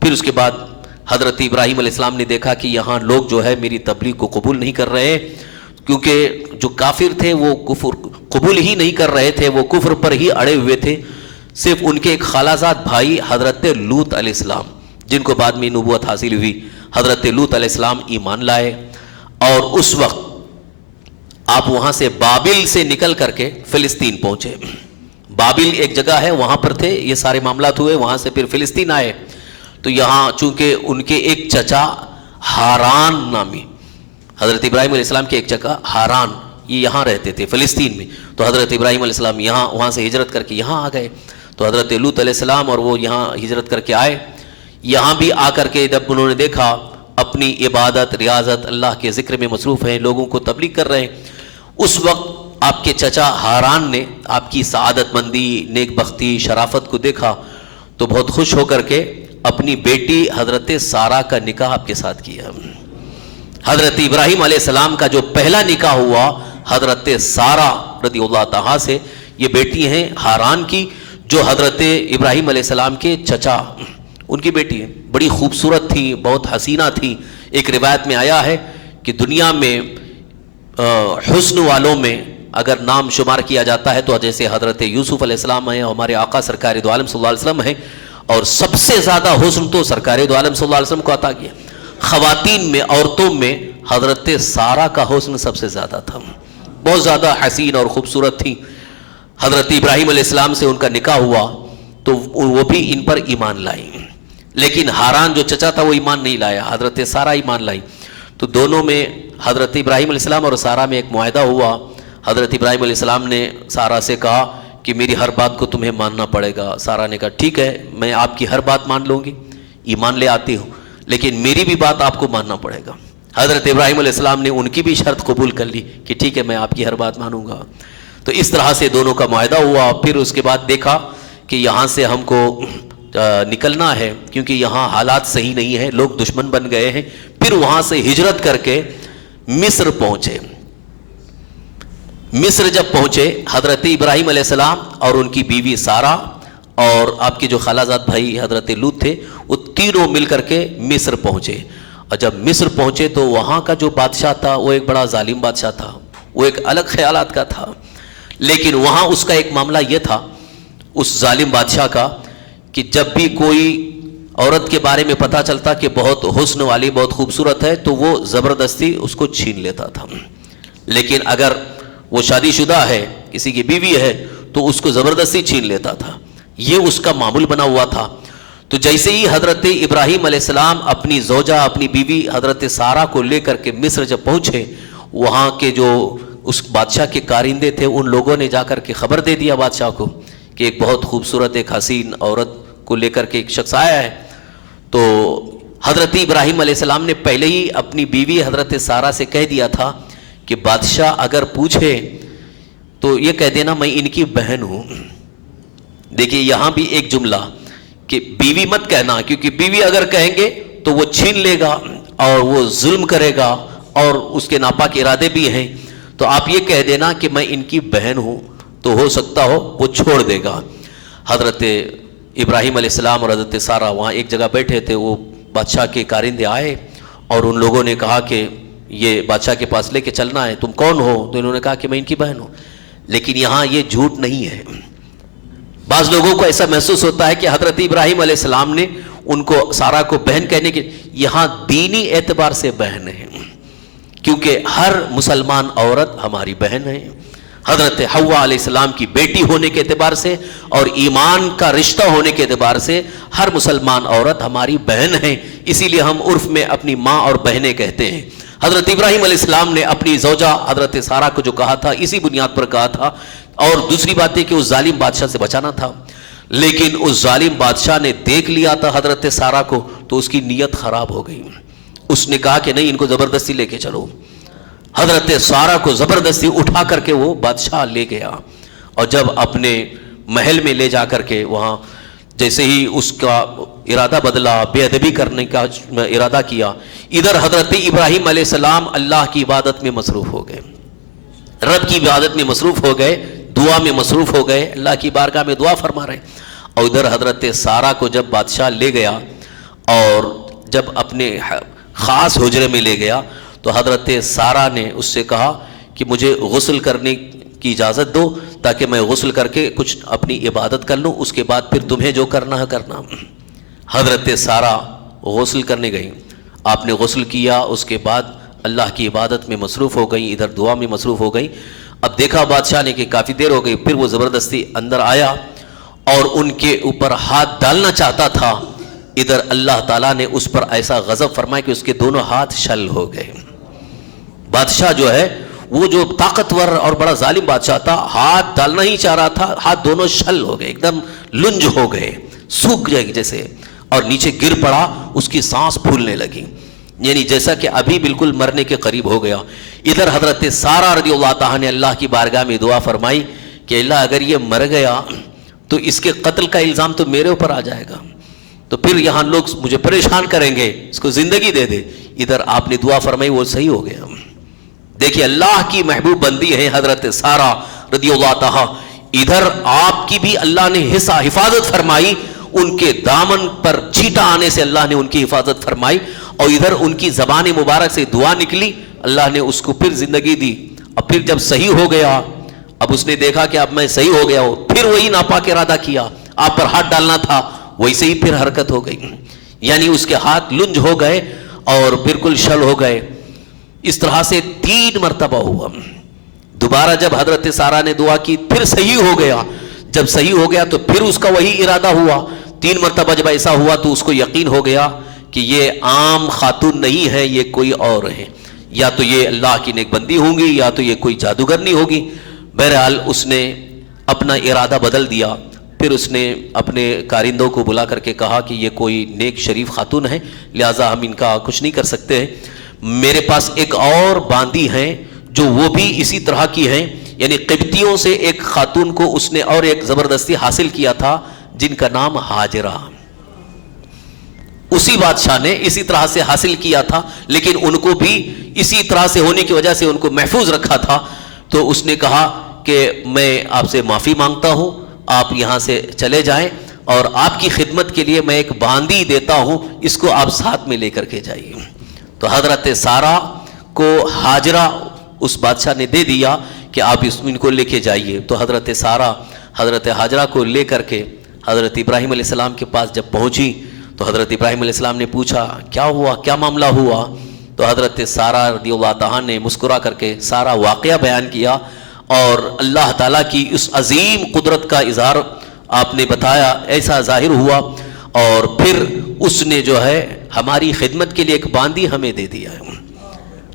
پھر اس کے بعد حضرت ابراہیم علیہ السلام نے دیکھا کہ یہاں لوگ جو ہے میری تبلیغ کو قبول نہیں کر رہے، کیونکہ جو کافر تھے وہ کفر قبول ہی نہیں کر رہے تھے، وہ کفر پر ہی اڑے ہوئے تھے. صرف ان کے ایک خالہ زاد بھائی حضرت لوط علیہ السلام، جن کو بعد میں نبوت حاصل ہوئی، حضرت لوط علیہ السلام ایمان لائے. اور اس وقت آپ وہاں سے بابل سے نکل کر کے فلسطین پہنچے. بابل ایک جگہ ہے، وہاں پر تھے، یہ سارے معاملات ہوئے، وہاں سے پھر فلسطین آئے. تو یہاں چونکہ ان کے ایک چچا ہاران نامی، حضرت ابراہیم علیہ السلام کے ایک چچا ہاران، یہ یہاں رہتے تھے فلسطین میں. تو حضرت ابراہیم علیہ السلام یہاں وہاں سے ہجرت کر کے یہاں آ گئے. تو حضرت لوط علیہ السلام اور وہ یہاں ہجرت کر کے آئے. یہاں بھی آ کر کے جب انہوں نے دیکھا اپنی عبادت ریاضت اللہ کے ذکر میں مصروف ہیں، لوگوں کو تبلیغ کر رہے ہیں، اس وقت آپ کے چچا ہاران نے آپ کی سعادت مندی، نیک بختی، شرافت کو دیکھا تو بہت خوش ہو کر کے اپنی بیٹی حضرت سارہ کا نکاح آپ کے ساتھ کیا. حضرت ابراہیم علیہ السلام کا جو پہلا نکاح ہوا حضرت سارہ رضی اللہ تعالیٰ سے، یہ بیٹی ہیں ہاران کی، جو حضرت ابراہیم علیہ السلام کے چچا ان کی بیٹی ہیں. بڑی خوبصورت تھی، بہت حسینہ تھی. ایک روایت میں آیا ہے کہ دنیا میں حسن والوں میں اگر نام شمار کیا جاتا ہے تو جیسے حضرت یوسف علیہ السلام ہیں، ہمارے آقا سرکار دو عالم صلی اللہ علیہ وسلم ہیں، اور سب سے زیادہ حسن تو سرکار دو عالم صلی اللہ علیہ وسلم کو عطا کیا. خواتین میں، عورتوں میں حضرت سارہ کا حسن سب سے زیادہ تھا، بہت زیادہ حسین اور خوبصورت تھی. حضرت ابراہیم علیہ السلام سے ان کا نکاح ہوا تو وہ بھی ان پر ایمان لائی، لیکن ہاران جو چچا تھا وہ ایمان نہیں لایا، حضرت سارہ ایمان لائی. تو دونوں میں حضرت ابراہیم علیہ السلام اور سارہ میں ایک معاہدہ ہوا. حضرت ابراہیم علیہ السلام نے سارہ سے کہا کہ میری ہر بات کو تمہیں ماننا پڑے گا. سارہ نے کہا ٹھیک ہے، میں آپ کی ہر بات مان لوں گی، ایمان لے آتی ہوں، لیکن میری بھی بات آپ کو ماننا پڑے گا. حضرت ابراہیم علیہ السلام نے ان کی بھی شرط قبول کر لی کہ ٹھیک ہے میں آپ کی ہر بات مانوں گا. تو اس طرح سے دونوں کا معاہدہ ہوا. پھر اس کے بعد دیکھا کہ یہاں سے ہم کو نکلنا ہے کیونکہ یہاں حالات صحیح نہیں ہیں، لوگ دشمن بن گئے ہیں. پھر وہاں سے ہجرت کر کے مصر پہنچے. مصر جب پہنچے حضرت ابراہیم علیہ السلام اور ان کی بیوی سارہ اور آپ کے جو خالہ زاد بھائی حضرت لوط تھے، وہ تینوں مل کر کے مصر پہنچے. اور جب مصر پہنچے تو وہاں کا جو بادشاہ تھا وہ ایک بڑا ظالم بادشاہ تھا، وہ ایک الگ خیالات کا تھا. لیکن وہاں اس کا ایک معاملہ یہ تھا اس ظالم بادشاہ کا کہ جب بھی کوئی عورت کے بارے میں پتہ چلتا کہ بہت حسن والی، بہت خوبصورت ہے، تو وہ زبردستی اس کو چھین لیتا تھا. لیکن اگر وہ شادی شدہ ہے، کسی کی بیوی ہے، تو اس کو زبردستی چھین لیتا تھا. یہ اس کا معمول بنا ہوا تھا. تو جیسے ہی حضرت ابراہیم علیہ السلام اپنی زوجہ، اپنی بیوی حضرت سارہ کو لے کر کے مصر جب پہنچے، وہاں کے جو اس بادشاہ کے کارندے تھے ان لوگوں نے جا کر کے خبر دے دیا بادشاہ کو کہ ایک بہت خوبصورت ایک حسین عورت کو لے کر کے ایک شخص آیا ہے. تو حضرت ابراہیم علیہ السلام نے پہلے ہی اپنی بیوی حضرت سارہ سے کہہ دیا تھا کہ بادشاہ اگر پوچھے تو یہ کہہ دینا میں ان کی بہن ہوں. دیکھیے یہاں بھی ایک جملہ کہ بیوی مت کہنا، کیونکہ بیوی اگر کہیں گے تو وہ چھین لے گا اور وہ ظلم کرے گا اور اس کے ناپاک ارادے بھی ہیں. تو آپ یہ کہہ دینا کہ میں ان کی بہن ہوں، تو ہو سکتا ہو وہ چھوڑ دے گا. حضرت ابراہیم علیہ السلام اور حضرت سارہ وہاں ایک جگہ بیٹھے تھے. وہ بادشاہ کے کارندے آئے اور ان لوگوں نے کہا کہ یہ بادشاہ کے پاس لے کے چلنا ہے، تم کون ہو؟ تو انہوں نے کہا کہ میں ان کی بہن ہوں. لیکن یہاں یہ جھوٹ نہیں ہے. بعض لوگوں کو ایسا محسوس ہوتا ہے کہ حضرت ابراہیم علیہ السلام نے ان کو سارہ کو بہن کہنے کے، یہاں دینی اعتبار سے بہن ہے، کیونکہ ہر مسلمان عورت ہماری بہن ہے. حضرت حوا علیہ السلام کی بیٹی ہونے کے اعتبار سے اور ایمان کا رشتہ ہونے کے اعتبار سے ہر مسلمان عورت ہماری بہن ہے. اسی لیے ہم عرف میں اپنی ماں اور بہنیں کہتے ہیں. حضرت ابراہیم علیہ السلام نے اپنی زوجہ حضرت سارہ کو جو کہا تھا اسی بنیاد پر کہا تھا. اور دوسری بات یہ کہ اس ظالم بادشاہ سے بچانا تھا. لیکن اس ظالم بادشاہ نے دیکھ لیا تھا حضرت سارہ کو تو اس کی نیت خراب ہو گئی. اس نے کہا کہ نہیں ان کو زبردستی لے کے چلو. حضرت سارہ کو زبردستی اٹھا کر کے وہ بادشاہ لے گیا, اور جب اپنے محل میں لے جا کر کے وہاں جیسے ہی اس کا ارادہ بدلا, بے ادبی کرنے کا ارادہ کیا, ادھر حضرت ابراہیم علیہ السلام اللہ کی عبادت میں مصروف ہو گئے, رب کی عبادت میں مصروف ہو گئے, دعا میں مصروف ہو گئے, اللہ کی بارگاہ میں دعا فرما رہے. اور ادھر حضرت سارہ کو جب بادشاہ لے گیا اور جب اپنے خاص حجرے میں لے گیا تو حضرت سارہ نے اس سے کہا کہ مجھے غسل کرنے کی اجازت دو تاکہ میں غسل کر کے کچھ اپنی عبادت کر لوں, اس کے بعد پھر تمہیں جو کرنا ہے کرنا. حضرت سارہ غسل کرنے گئی, آپ نے غسل کیا, اس کے بعد اللہ کی عبادت میں مصروف ہو گئی, ادھر دعا میں مصروف ہو گئی. اب دیکھا بادشاہ نے کہ کافی دیر ہو گئی, پھر وہ زبردستی اندر آیا اور ان کے اوپر ہاتھ ڈالنا چاہتا تھا. ادھر اللہ تعالیٰ نے اس پر ایسا غضب فرمایا کہ اس کے دونوں ہاتھ شل ہو گئے. بادشاہ جو ہے وہ جو طاقتور اور بڑا ظالم بادشاہ تھا, ہاتھ ڈالنا ہی چاہ رہا تھا, ہاتھ دونوں شل ہو گئے, ایک دم لنج ہو گئے, سوکھ گئے جیسے, اور نیچے گر پڑا, اس کی سانس پھولنے لگی, یعنی جیسا کہ ابھی بالکل مرنے کے قریب ہو گیا. ادھر حضرت سارہ رضی اللہ تعالیٰ نے اللہ کی بارگاہ میں دعا فرمائی کہ اللہ اگر یہ مر گیا تو اس کے قتل کا الزام تو میرے اوپر آ جائے گا, تو پھر یہاں لوگ مجھے پریشان کریں گے, اس کو زندگی دے دے. ادھر آپ نے دعا فرمائی, وہ صحیح ہو گیا. دیکھیے اللہ کی محبوب بندی ہے حضرت سارہ رضی اللہ تعالیٰ, ادھر آپ کی بھی اللہ نے حفاظت فرمائی, ان کے دامن پر چیٹا آنے سے اللہ نے ان کی حفاظت فرمائی, اور ادھر ان کی زبان مبارک سے دعا نکلی, اللہ نے اس کو پھر زندگی دی. اور پھر جب صحیح ہو گیا, اب اس نے دیکھا کہ اب میں صحیح ہو گیا ہوں, پھر وہی ناپاک ارادہ کیا, آپ پر ہاتھ ڈالنا تھا, ویسے ہی پھر حرکت ہو گئی, یعنی اس کے ہاتھ لنج ہو گئے اور بالکل شل ہو گئے. اس طرح سے 3 مرتبہ ہوا. دوبارہ جب حضرت سارہ نے دعا کی پھر صحیح ہو گیا, جب صحیح ہو گیا تو پھر اس کا وہی ارادہ ہوا. 3 مرتبہ جب ایسا ہوا تو اس کو یقین ہو گیا کہ یہ عام خاتون نہیں ہے, یہ کوئی اور ہے, یا تو یہ اللہ کی نیک بندی ہوں گی یا تو یہ کوئی جادوگرنی ہوگی. بہرحال اس نے اپنا ارادہ بدل دیا. پھر اس نے اپنے کارندوں کو بلا کر کے کہا کہ یہ کوئی نیک شریف خاتون ہے, لہٰذا ہم ان کا کچھ نہیں کر سکتے ہیں. میرے پاس ایک اور باندی ہیں جو وہ بھی اسی طرح کی ہیں, یعنی قبطیوں سے ایک خاتون کو اس نے اور ایک زبردستی حاصل کیا تھا جن کا نام ہاجرہ, اسی بادشاہ نے اسی طرح سے حاصل کیا تھا, لیکن ان کو بھی اسی طرح سے ہونے کی وجہ سے ان کو محفوظ رکھا تھا. تو اس نے کہا کہ میں آپ سے معافی مانگتا ہوں, آپ یہاں سے چلے جائیں, اور آپ کی خدمت کے لیے میں ایک باندی دیتا ہوں, اس کو آپ ساتھ میں لے کر کے جائیے. تو حضرت سارہ کو ہاجرہ اس بادشاہ نے دے دیا کہ آپ ان کو لے کے جائیے. تو حضرت سارہ حضرت ہاجرہ کو لے کر کے حضرت ابراہیم علیہ السلام کے پاس جب پہنچی تو حضرت ابراہیم علیہ السلام نے پوچھا کیا ہوا, کیا معاملہ ہوا. تو حضرت سارہ رضی اللہ تعالیٰ نے مسکرا کر کے سارا واقعہ بیان کیا, اور اللہ تعالیٰ کی اس عظیم قدرت کا اظہار آپ نے بتایا, ایسا ظاہر ہوا. اور پھر اس نے جو ہے ہماری خدمت کے لیے ایک باندی ہمیں دے دیا ہے.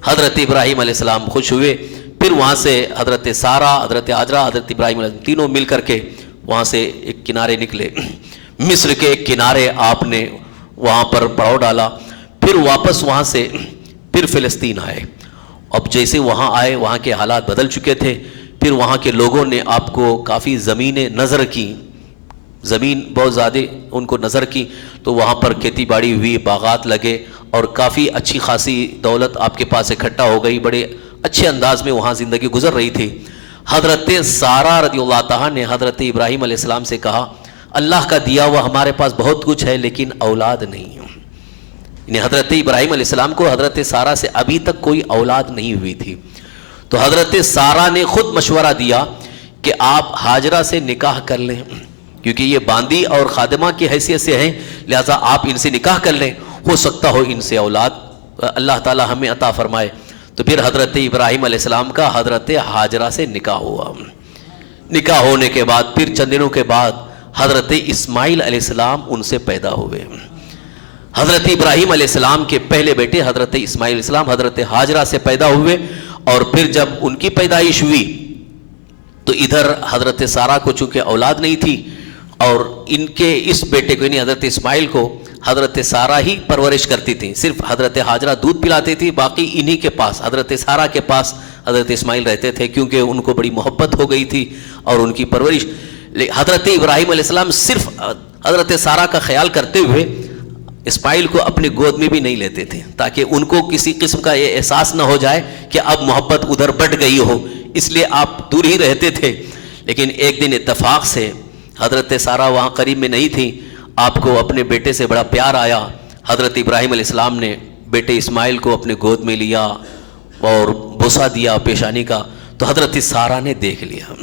حضرت ابراہیم علیہ السلام خوش ہوئے. پھر وہاں سے حضرت سارہ, حضرت ہاجرہ, حضرت ابراہیم علیہ السلام تینوں مل کر کے وہاں سے ایک کنارے نکلے. مصر کے ایک کنارے آپ نے وہاں پر پڑاؤ ڈالا. پھر واپس وہاں سے پھر فلسطین آئے. اب جیسے وہاں آئے وہاں کے حالات بدل چکے تھے. پھر وہاں کے لوگوں نے آپ کو کافی زمینیں نظر کی, زمین بہت زیادہ ان کو نظر کی, تو وہاں پر کھیتی باڑی ہوئی, باغات لگے, اور کافی اچھی خاصی دولت آپ کے پاس اکٹھا ہو گئی. بڑے اچھے انداز میں وہاں زندگی گزر رہی تھی. حضرت سارہ رضی اللہ تعالیٰ نے حضرت ابراہیم علیہ السلام سے کہا اللہ کا دیا ہوا ہمارے پاس بہت کچھ ہے لیکن اولاد نہیں. یعنی حضرت ابراہیم علیہ السلام کو حضرت سارہ سے ابھی تک کوئی اولاد نہیں ہوئی تھی. تو حضرت سارہ نے خود مشورہ دیا کہ آپ ہاجرہ سے نکاح کر لیں, کیونکہ یہ باندی اور خادمہ کی حیثیت سے ہیں, لہذا آپ ان سے نکاح کر لیں, ہو سکتا ہو ان سے اولاد اللہ تعالی ہمیں عطا فرمائے. تو پھر حضرت ابراہیم علیہ السلام کا حضرت ہاجرہ سے نکاح ہوا. نکاح ہونے کے بعد پھر چند دنوں کے بعد حضرت اسماعیل علیہ السلام ان سے پیدا ہوئے. حضرت ابراہیم علیہ السلام کے پہلے بیٹے حضرت اسماعیل علیہ السلام حضرت ہاجرہ سے پیدا ہوئے, اور پھر جب ان کی پیدائش ہوئی تو ادھر حضرت سارہ کو چونکہ اولاد نہیں تھی, اور ان کے اس بیٹے کو یعنی حضرت اسماعیل کو حضرت سارہ ہی پرورش کرتی تھیں. صرف حضرت حاجرہ دودھ پلاتی تھی, باقی انہی کے پاس حضرت سارہ کے پاس حضرت اسماعیل رہتے تھے, کیونکہ ان کو بڑی محبت ہو گئی تھی اور ان کی پرورش. حضرت ابراہیم علیہ السلام صرف حضرت سارہ کا خیال کرتے ہوئے اسماعیل کو اپنے گود میں بھی نہیں لیتے تھے, تاکہ ان کو کسی قسم کا یہ احساس نہ ہو جائے کہ اب محبت ادھر بڑھ گئی ہو, اس لیے آپ دور ہی رہتے تھے. لیکن ایک دن اتفاق سے حضرت سارہ وہاں قریب میں نہیں تھی, آپ کو اپنے بیٹے سے بڑا پیار آیا. حضرت ابراہیم علیہ السلام نے بیٹے اسماعیل کو اپنے گود میں لیا اور بوسہ دیا پیشانی کا, تو حضرت سارہ نے دیکھ لیا.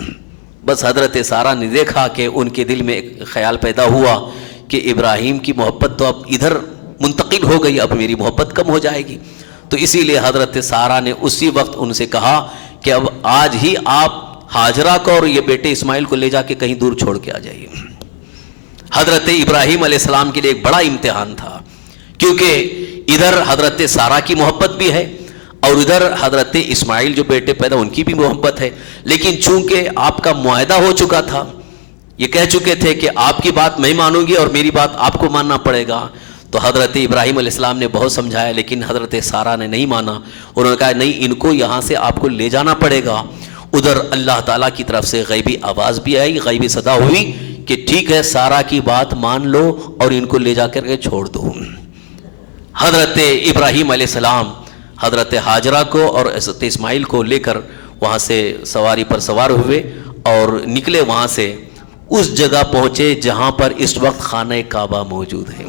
بس حضرت سارہ نے دیکھا کہ ان کے دل میں ایک خیال پیدا ہوا کہ ابراہیم کی محبت تو اب ادھر منتقل ہو گئی, اب میری محبت کم ہو جائے گی. تو اسی لیے حضرت سارہ نے اسی وقت ان سے کہا کہ اب آج ہی آپ حاجرہ کو اور یہ بیٹے اسماعیل کو لے جا کے کہیں دور چھوڑ کے آ جائیے. حضرت ابراہیم علیہ السلام کے لیے ایک بڑا امتحان تھا, کیونکہ ادھر حضرت سارہ کی محبت بھی ہے اور ادھر حضرت اسماعیل جو بیٹے پیدا ان کی بھی محبت ہے. لیکن چونکہ آپ کا معاہدہ ہو چکا تھا, یہ کہہ چکے تھے کہ آپ کی بات میں مانوں گی اور میری بات آپ کو ماننا پڑے گا, تو حضرت ابراہیم علیہ السلام نے بہت سمجھایا, لیکن حضرت سارہ نے نہیں مانا. انہوں نے کہا نہیں, ان کو یہاں سے آپ کو لے جانا پڑے گا. ادھر اللہ تعالیٰ کی طرف سے غیبی آواز بھی آئی, غیبی صدا ہوئی کہ ٹھیک ہے سارہ کی بات مان لو اور ان کو لے جا کر کے چھوڑ دو. حضرت ابراہیم علیہ السلام حضرت حاجرہ کو اور حضرت اسماعیل کو لے کر وہاں سے سواری پر سوار ہوئے اور نکلے. وہاں سے اس جگہ پہنچے جہاں پر اس وقت خانہ کعبہ موجود ہے.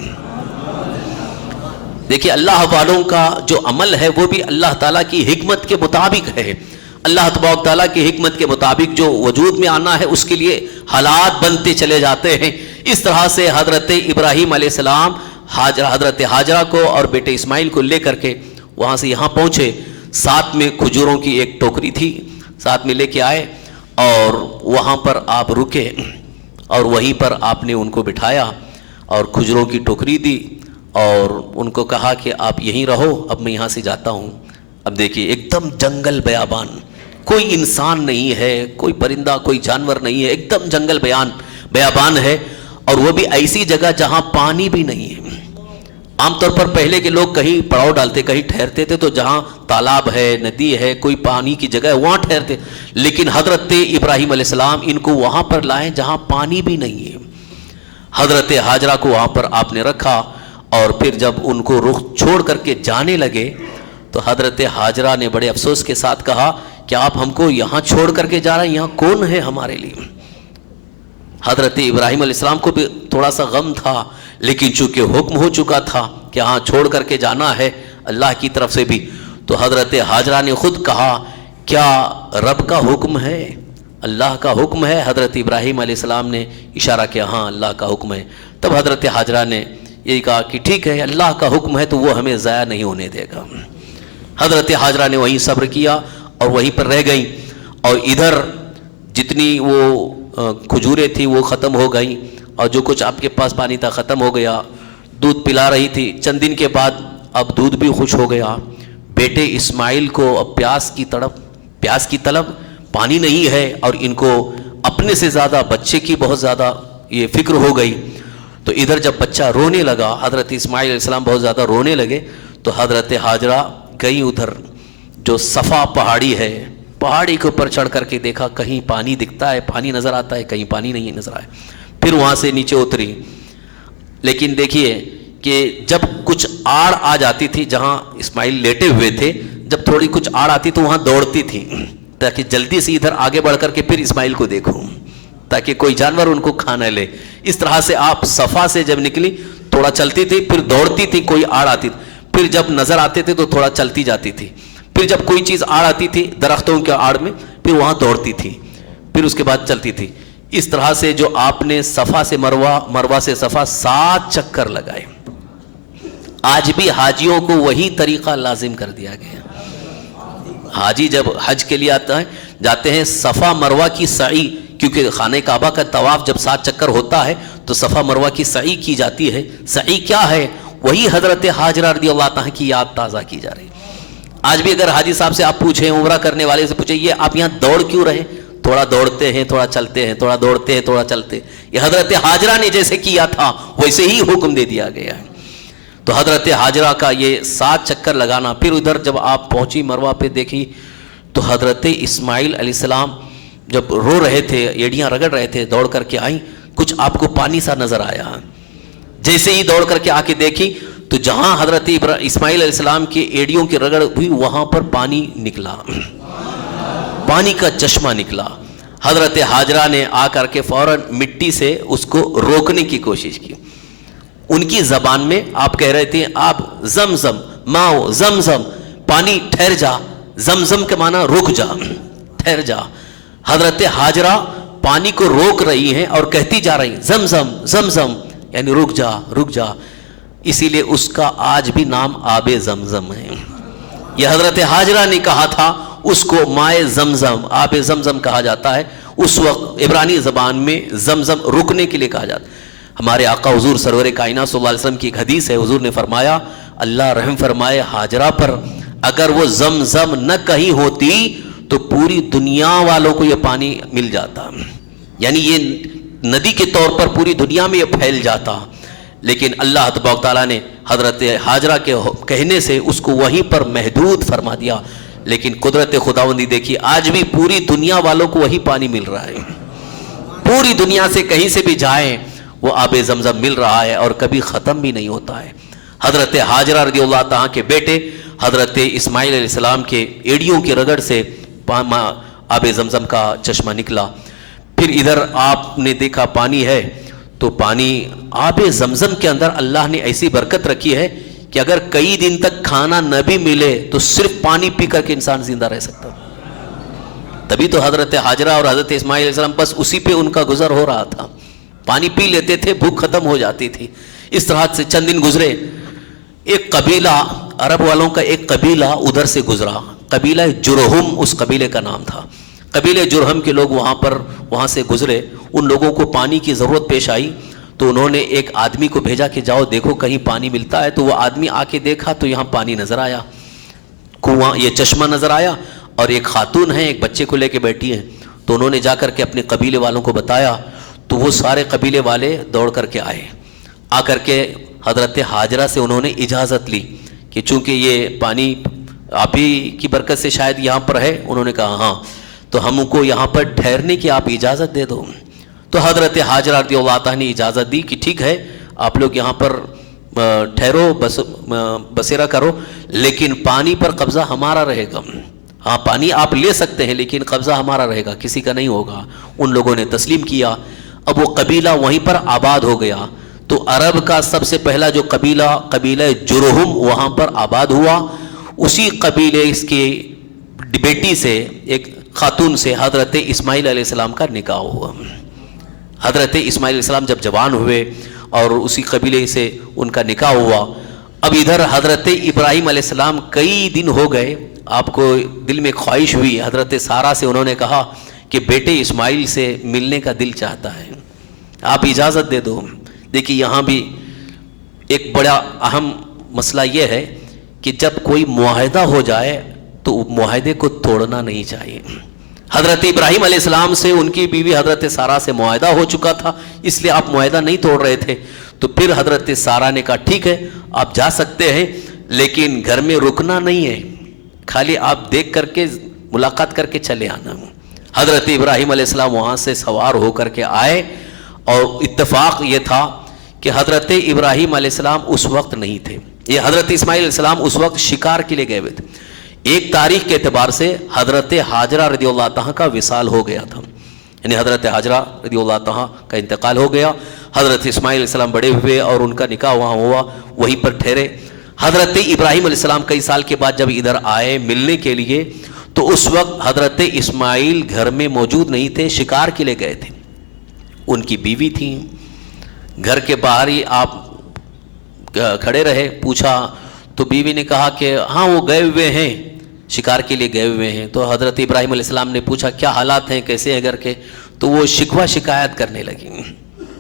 دیکھیے اللہ والوں کا جو عمل ہے وہ بھی اللہ تعالیٰ کی حکمت کے مطابق ہے. اللہ تبارک تعالیٰ کی حکمت کے مطابق جو وجود میں آنا ہے اس کے لیے حالات بنتے چلے جاتے ہیں. اس طرح سے حضرت ابراہیم علیہ السلام حضرت حاجرہ کو اور بیٹے اسماعیل کو لے کر کے وہاں سے یہاں پہنچے. ساتھ میں کھجوروں کی ایک ٹوکری تھی, ساتھ میں لے کے آئے اور وہاں پر آپ رکے اور وہیں پر آپ نے ان کو بٹھایا اور کھجوروں کی ٹوکری دی اور ان کو کہا کہ آپ یہیں رہو, اب میں یہاں سے جاتا ہوں. اب دیکھیے ایک دم جنگل بیابان, کوئی انسان نہیں ہے, کوئی پرندہ کوئی جانور نہیں ہے, ایک دم جنگل بیابان ہے, اور وہ بھی ایسی جگہ جہاں پانی بھی نہیں ہے. عام طور پر پہلے کے لوگ کہیں پڑاؤ ڈالتے, کہیں ٹھہرتے تھے تو جہاں تالاب ہے, ندی ہے, کوئی پانی کی جگہ ہے وہاں ٹھہرتے. لیکن حضرت ابراہیم علیہ السلام ان کو وہاں پر لائیں جہاں پانی بھی نہیں ہے. حضرت حاجرہ کو وہاں پر آپ نے رکھا اور پھر جب ان کو رخ چھوڑ کر کے جانے لگے تو حضرت حاجرہ نے بڑے افسوس کے ساتھ کہا کہ آپ ہم کو یہاں چھوڑ کر کے جا رہے ہیں, یہاں کون ہے ہمارے لیے. حضرت ابراہیم علیہ السلام کو بھی تھوڑا سا غم تھا, لیکن چونکہ حکم ہو چکا تھا کہ ہاں چھوڑ کر کے جانا ہے اللہ کی طرف سے بھی, تو حضرت حاجرہ نے خود کہا کیا رب کا حکم ہے, اللہ کا حکم ہے. حضرت ابراہیم علیہ السلام نے اشارہ کیا ہاں اللہ کا حکم ہے. تب حضرت حاجرہ نے یہی کہا کہ ٹھیک ہے اللہ کا حکم ہے تو وہ ہمیں ضائع نہیں ہونے دے گا. حضرت حاجرہ نے وہیں صبر کیا اور وہیں پر رہ گئیں, اور ادھر جتنی وہ کھجوریں تھیں وہ ختم ہو گئیں اور جو کچھ آپ کے پاس پانی تھا ختم ہو گیا. دودھ پلا رہی تھی, چند دن کے بعد اب دودھ بھی خوش ہو گیا. بیٹے اسماعیل کو اب پیاس کی طلب, پانی نہیں ہے, اور ان کو اپنے سے زیادہ بچے کی بہت زیادہ یہ فکر ہو گئی. تو ادھر جب بچہ رونے لگا, حضرت اسماعیل علیہ السلام بہت زیادہ رونے لگے, تو حضرت حاجرہ گئی ادھر جو صفا پہاڑی ہے, پہاڑی کے اوپر چڑھ کر کے دیکھا کہیں پانی دکھتا ہے, پانی نظر آتا ہے, کہیں پانی نہیں نظر آئے. پھر وہاں سے نیچے اتری. لیکن دیکھیے کہ جب کچھ آڑ آ جاتی تھی جہاں اسماعیل لیٹے ہوئے تھے, جب تھوڑی کچھ آڑ آتی تو وہاں دوڑتی تھی تاکہ جلدی سے ادھر آگے بڑھ کر کے پھر اسماعیل کو دیکھوں, تاکہ کوئی جانور ان کو کھا نہ لے. اس طرح سے آپ صفا سے جب نکلی تھوڑا چلتی تھی, پھر دوڑتی تھی, کوئی آڑ آتی تھی, پھر جب نظر آتے تھے تو تھوڑا چلتی جاتی تھی, پھر جب کوئی چیز آڑ آتی تھی درختوں کے آڑ میں پھر وہاں دوڑتی تھی, پھر اس کے بعد چلتی تھی. اس طرح سے جو آپ نے صفا سے مروہ, مروہ سے صفا 7 چکر لگائے. آج بھی حاجیوں کو وہی طریقہ لازم کر دیا گیا. حاجی جب حج کے لیے آتا ہے جاتے ہیں صفا مروہ کی سعی, کیونکہ خانہ کعبہ کا طواف جب 7 چکر ہوتا ہے تو صفا مروہ کی سعی کی جاتی ہے. سعی کیا ہے؟ وہی حضرت حاجرہ رضی اللہ تعالیٰ کی یاد تازہ کی جا رہی ہے. آج بھی اگر حاجی صاحب سے آپ پوچھیں, عمرہ کرنے والے سے پوچھیں یہ آپ یہاں دوڑ کیوں رہے, تھوڑا دوڑتے ہیں تھوڑا چلتے ہیں، تھوڑا دوڑتے ہیں تھوڑا چلتے ہیں۔ یہ حضرت حاجرہ نے جیسے کیا تھا ویسے ہی حکم دے دیا گیا ہے۔ تو حضرت حاجرہ کا یہ 7 چکر لگانا، پھر ادھر جب آپ پہنچی مروہ پہ دیکھی تو حضرت اسماعیل علیہ السلام جب رو رہے تھے، ایڑیاں رگڑ رہے تھے، دوڑ کر کے آئیں، کچھ آپ کو پانی سا نظر آیا۔ جیسے ہی دوڑ کر کے آ کے دیکھی تو جہاں حضرت اسماعیل علیہ السلام کی ایڑیوں کی رگڑ ہوئی وہاں پر پانی نکلا، پانی کا چشمہ نکلا۔ حضرت حاجرہ نے آ کر کے فوراً مٹی سے اس کو روکنے کی کوشش کی۔ ان کی زبان میں آپ کہہ رہے تھے آپ زمزم ماؤ زمزم، پانی ٹھہر جا، زمزم کے معنی رک جا، ٹھہر جا۔ حضرت حاجرہ پانی کو روک رہی ہیں اور کہتی جا رہی ہیں زمزم زمزم، یعنی رک جا رک جا، اسی لیے اس کا آج بھی نام آب زمزم ہے۔ یہ حضرت حاجرہ نے کہا تھا، اس کو مائے زمزم، آب زمزم کہا جاتا ہے۔ اس وقت عبرانی زبان میں زمزم رکنے کے لیے کہا جاتا ہے۔ ہمارے آقا حضور سرور کائنات صلی اللہ علیہ وسلم کی ایک حدیث ہے، حضور نے فرمایا اللہ رحم فرمائے حاجرہ پر، اگر وہ زمزم نہ کہیں ہوتی تو پوری دنیا والوں کو یہ پانی مل جاتا، یعنی یہ ندی کے طور پر پوری دنیا میں یہ پھیل جاتا، لیکن اللہ تبارک تعالیٰ نے حضرت حاجرہ کے کہنے سے اس کو وہیں پر محدود فرما دیا۔ لیکن قدرت خداوندی دیکھیے، آج بھی پوری دنیا والوں کو وہی پانی مل رہا ہے، پوری دنیا سے کہیں سے بھی جائیں وہ آب زمزم مل رہا ہے اور کبھی ختم بھی نہیں ہوتا ہے۔ حضرت حاجرہ رضی اللہ تعالیٰ کے بیٹے حضرت اسماعیل علیہ السلام کے ایڑیوں کی رگڑ سے آب زمزم کا چشمہ نکلا۔ پھر ادھر آپ نے دیکھا پانی ہے، تو پانی آب زمزم کے اندر اللہ نے ایسی برکت رکھی ہے کہ اگر کئی دن تک کھانا نہ بھی ملے تو صرف پانی پی کر کے انسان زندہ رہ سکتا۔ تبھی تو حضرت حاجرہ اور حضرت اسماعیل علیہ السلام بس اسی پہ ان کا گزر ہو رہا تھا، پانی پی لیتے تھے، بھوک ختم ہو جاتی تھی۔ اس طرح سے چند دن گزرے، ایک قبیلہ عرب والوں کا ایک قبیلہ ادھر سے گزرا، قبیلہ جرہم اس قبیلے کا نام تھا۔ قبیلے جرہم کے لوگ وہاں سے گزرے، ان لوگوں کو پانی کی ضرورت پیش آئی تو انہوں نے ایک آدمی کو بھیجا کہ جاؤ دیکھو کہیں پانی ملتا ہے۔ تو وہ آدمی آ کے دیکھا تو یہاں پانی نظر آیا، کنواں یہ چشمہ نظر آیا، اور ایک خاتون ہے ایک بچے کو لے کے بیٹھی ہیں۔ تو انہوں نے جا کر کے اپنے قبیلے والوں کو بتایا، تو وہ سارے قبیلے والے دوڑ کر کے آئے، آ کر کے حضرت حاجرہ سے انہوں نے اجازت لی کہ چونکہ یہ پانی آپ ہی کی برکت سے شاید یہاں پر ہے۔ انہوں نے کہا ہاں، تو ہم کو یہاں پر ٹھہرنے کی آپ اجازت دے دو۔ تو حضرت حاجرہ رضی اللہ تعالیٰ نے اجازت دی کہ ٹھیک ہے آپ لوگ یہاں پر ٹھہرو، بسیرا کرو، لیکن پانی پر قبضہ ہمارا رہے گا۔ ہاں پانی آپ لے سکتے ہیں لیکن قبضہ ہمارا رہے گا، کسی کا نہیں ہوگا۔ ان لوگوں نے تسلیم کیا۔ اب وہ قبیلہ وہیں پر آباد ہو گیا۔ تو عرب کا سب سے پہلا جو قبیلہ جرہم وہاں پر آباد ہوا، اسی قبیلے اس کی بیٹی سے ایک خاتون سے حضرت اسماعیل علیہ السلام کا نکاح ہوا۔ حضرت اسماعیل علیہ السلام جب جوان ہوئے اور اسی قبیلے سے ان کا نکاح ہوا۔ اب ادھر حضرت ابراہیم علیہ السلام کئی دن ہو گئے، آپ کو دل میں خواہش ہوئی، حضرت سارہ سے انہوں نے کہا کہ بیٹے اسماعیل سے ملنے کا دل چاہتا ہے، آپ اجازت دے دو۔ دیکھیے یہاں بھی ایک بڑا اہم مسئلہ یہ ہے کہ جب کوئی معاہدہ ہو جائے تو معاہدے کو توڑنا نہیں چاہیے۔ حضرت ابراہیم علیہ السلام سے ان کی بیوی حضرت سارہ سے معاہدہ ہو چکا تھا، اس لیے آپ معاہدہ نہیں توڑ رہے تھے۔ تو پھر حضرت سارہ نے کہا ٹھیک ہے آپ جا سکتے ہیں، لیکن گھر میں رکنا نہیں ہے، خالی آپ دیکھ کر کے ملاقات کر کے چلے آنا۔ حضرت ابراہیم علیہ السلام وہاں سے سوار ہو کر کے آئے، اور اتفاق یہ تھا کہ حضرت ابراہیم علیہ السلام اس وقت نہیں تھے، یہ حضرت اسماعیل علیہ السلام اس وقت شکار کے لیے گئے ہوئے تھے۔ ایک تاریخ کے اعتبار سے حضرت حاجرہ رضی اللہ تعالیٰ کا وصال ہو گیا تھا، یعنی حضرت حاجرہ رضی اللہ تعالیٰ کا انتقال ہو گیا۔ حضرت اسماعیل علیہ السلام بڑے ہوئے اور ان کا نکاح وہاں ہوا، وہیں پر ٹھہرے۔ حضرت ابراہیم علیہ السلام کئی سال کے بعد جب ادھر آئے ملنے کے لیے، تو اس وقت حضرت اسماعیل گھر میں موجود نہیں تھے، شکار کے لیے گئے تھے۔ ان کی بیوی تھی، گھر کے باہر ہی آپ کھڑے رہے، پوچھا تو بیوی نے کہا کہ ہاں وہ گئے ہوئے ہیں، شکار کے لیے گئے ہوئے ہیں۔ تو حضرت ابراہیم علیہ السلام نے پوچھا کیا حالات ہیں، کیسے ہیں گھر کے؟ تو وہ شکوہ شکایت کرنے لگی،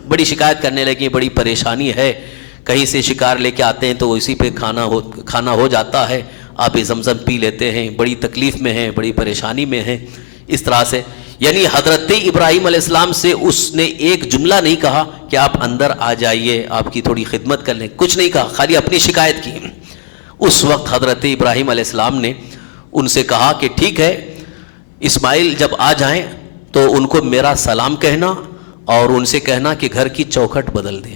بڑی شکایت کرنے لگی، بڑی پریشانی ہے، کہیں سے شکار لے کے آتے ہیں تو اسی پہ کھانا ہو جاتا ہے، آپ زمزم پی لیتے ہیں، بڑی تکلیف میں ہیں، بڑی پریشانی میں ہیں۔ اس طرح سے، یعنی حضرت ابراہیم علیہ السلام سے اس نے ایک جملہ نہیں کہا کہ آپ اندر آ جائیے، آپ کی تھوڑی خدمت کر لیں، کچھ نہیں کہا، خالی اپنی شکایت کی۔ اس وقت حضرت ابراہیم علیہ السلام نے ان سے کہا کہ ٹھیک ہے، اسماعیل جب آ جائیں تو ان کو میرا سلام کہنا اور ان سے کہنا کہ گھر کی چوکھٹ بدل دیں۔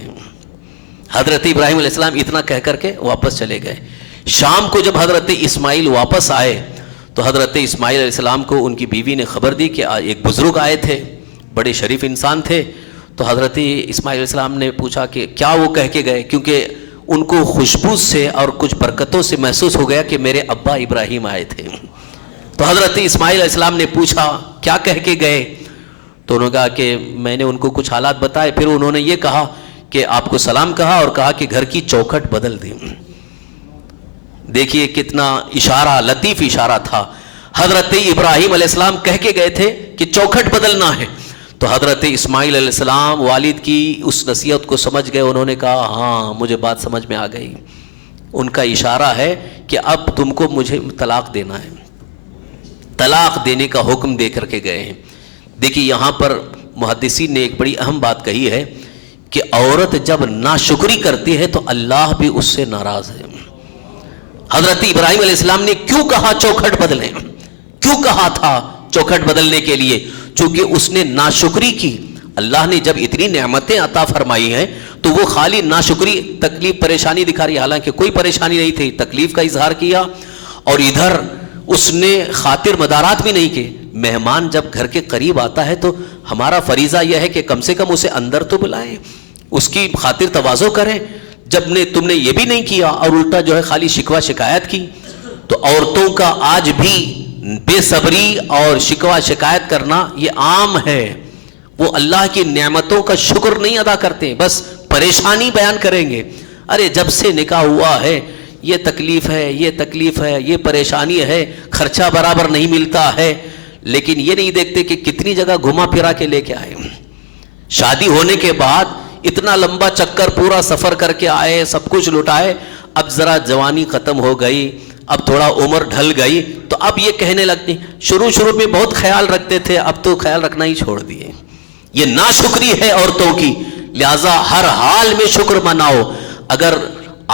حضرت ابراہیم علیہ السلام اتنا کہہ کر کے واپس چلے گئے۔ شام کو جب حضرت اسماعیل واپس آئے تو حضرت اسماعیل علیہ السلام کو ان کی بیوی نے خبر دی کہ ایک بزرگ آئے تھے، بڑے شریف انسان تھے۔ تو حضرت اسماعیل علیہ السلام نے پوچھا کہ کیا وہ کہہ کے گئے، کیونکہ ان کو خوشبو سے اور کچھ برکتوں سے محسوس ہو گیا کہ میرے ابا ابراہیم آئے تھے۔ تو حضرت اسماعیل علیہ السلام نے پوچھا کیا کہہ کے گئے، تو انہوں نے کہا کہ میں نے ان کو کچھ حالات بتائے، پھر انہوں نے یہ کہا کہ آپ کو سلام کہا اور کہا کہ گھر کی چوکھٹ بدل دیں۔ دیکھیے کتنا اشارہ، لطیف اشارہ تھا۔ حضرت ابراہیم علیہ السلام کہہ کے گئے تھے کہ چوکھٹ بدلنا ہے، تو حضرت اسماعیل علیہ السلام والد کی اس نصیحت کو سمجھ گئے، انہوں نے کہا ہاں مجھے بات سمجھ میں آ گئی، ان کا اشارہ ہے کہ اب تم کو مجھے طلاق دینا ہے، طلاق دینے کا حکم دے کر کے گئے ہیں۔ دیکھیے یہاں پر محدثین نے ایک بڑی اہم بات کہی ہے کہ عورت جب ناشکری کرتی ہے تو اللہ بھی اس سے ناراض ہے۔ حضرت ابراہیم علیہ السلام نے کیوں کہا چوکھٹ بدلیں، کیوں کہا تھا چوکھٹ بدلنے کے لیے؟ چونکہ اس نے ناشکری کی۔ اللہ نے جب اتنی نعمتیں عطا فرمائی ہیں تو وہ خالی ناشکری، تکلیف، پریشانی دکھا رہی، حالانکہ کوئی پریشانی نہیں تھی، تکلیف کا اظہار کیا، اور ادھر اس نے خاطر مدارات بھی نہیں کی۔ مہمان جب گھر کے قریب آتا ہے تو ہمارا فریضہ یہ ہے کہ کم سے کم اسے اندر تو بلائیں، اس کی خاطر تواضع کریں۔ جب تم نے یہ بھی نہیں کیا اور الٹا جو ہے خالی شکوہ شکایت کی، تو عورتوں کا آج بھی بے صبری اور شکوہ شکایت کرنا یہ عام ہے۔ وہ اللہ کی نعمتوں کا شکر نہیں ادا کرتے، بس پریشانی بیان کریں گے۔ ارے جب سے نکاح ہوا ہے یہ تکلیف ہے، یہ تکلیف ہے، یہ پریشانی ہے، خرچہ برابر نہیں ملتا ہے، لیکن یہ نہیں دیکھتے کہ کتنی جگہ گھما پھرا کے لے کے آئے۔ شادی ہونے کے بعد اتنا لمبا چکر پورا سفر کر کے آئے، سب کچھ لٹائے، اب ذرا جوانی ختم ہو گئی، اب تھوڑا عمر ڈھل گئی، تو اب یہ کہنے لگتے شروع میں بہت خیال رکھتے تھے، اب تو خیال رکھنا ہی چھوڑ دیے۔ یہ ناشکری ہے عورتوں کی، لہذا ہر حال میں شکر مناؤ۔ اگر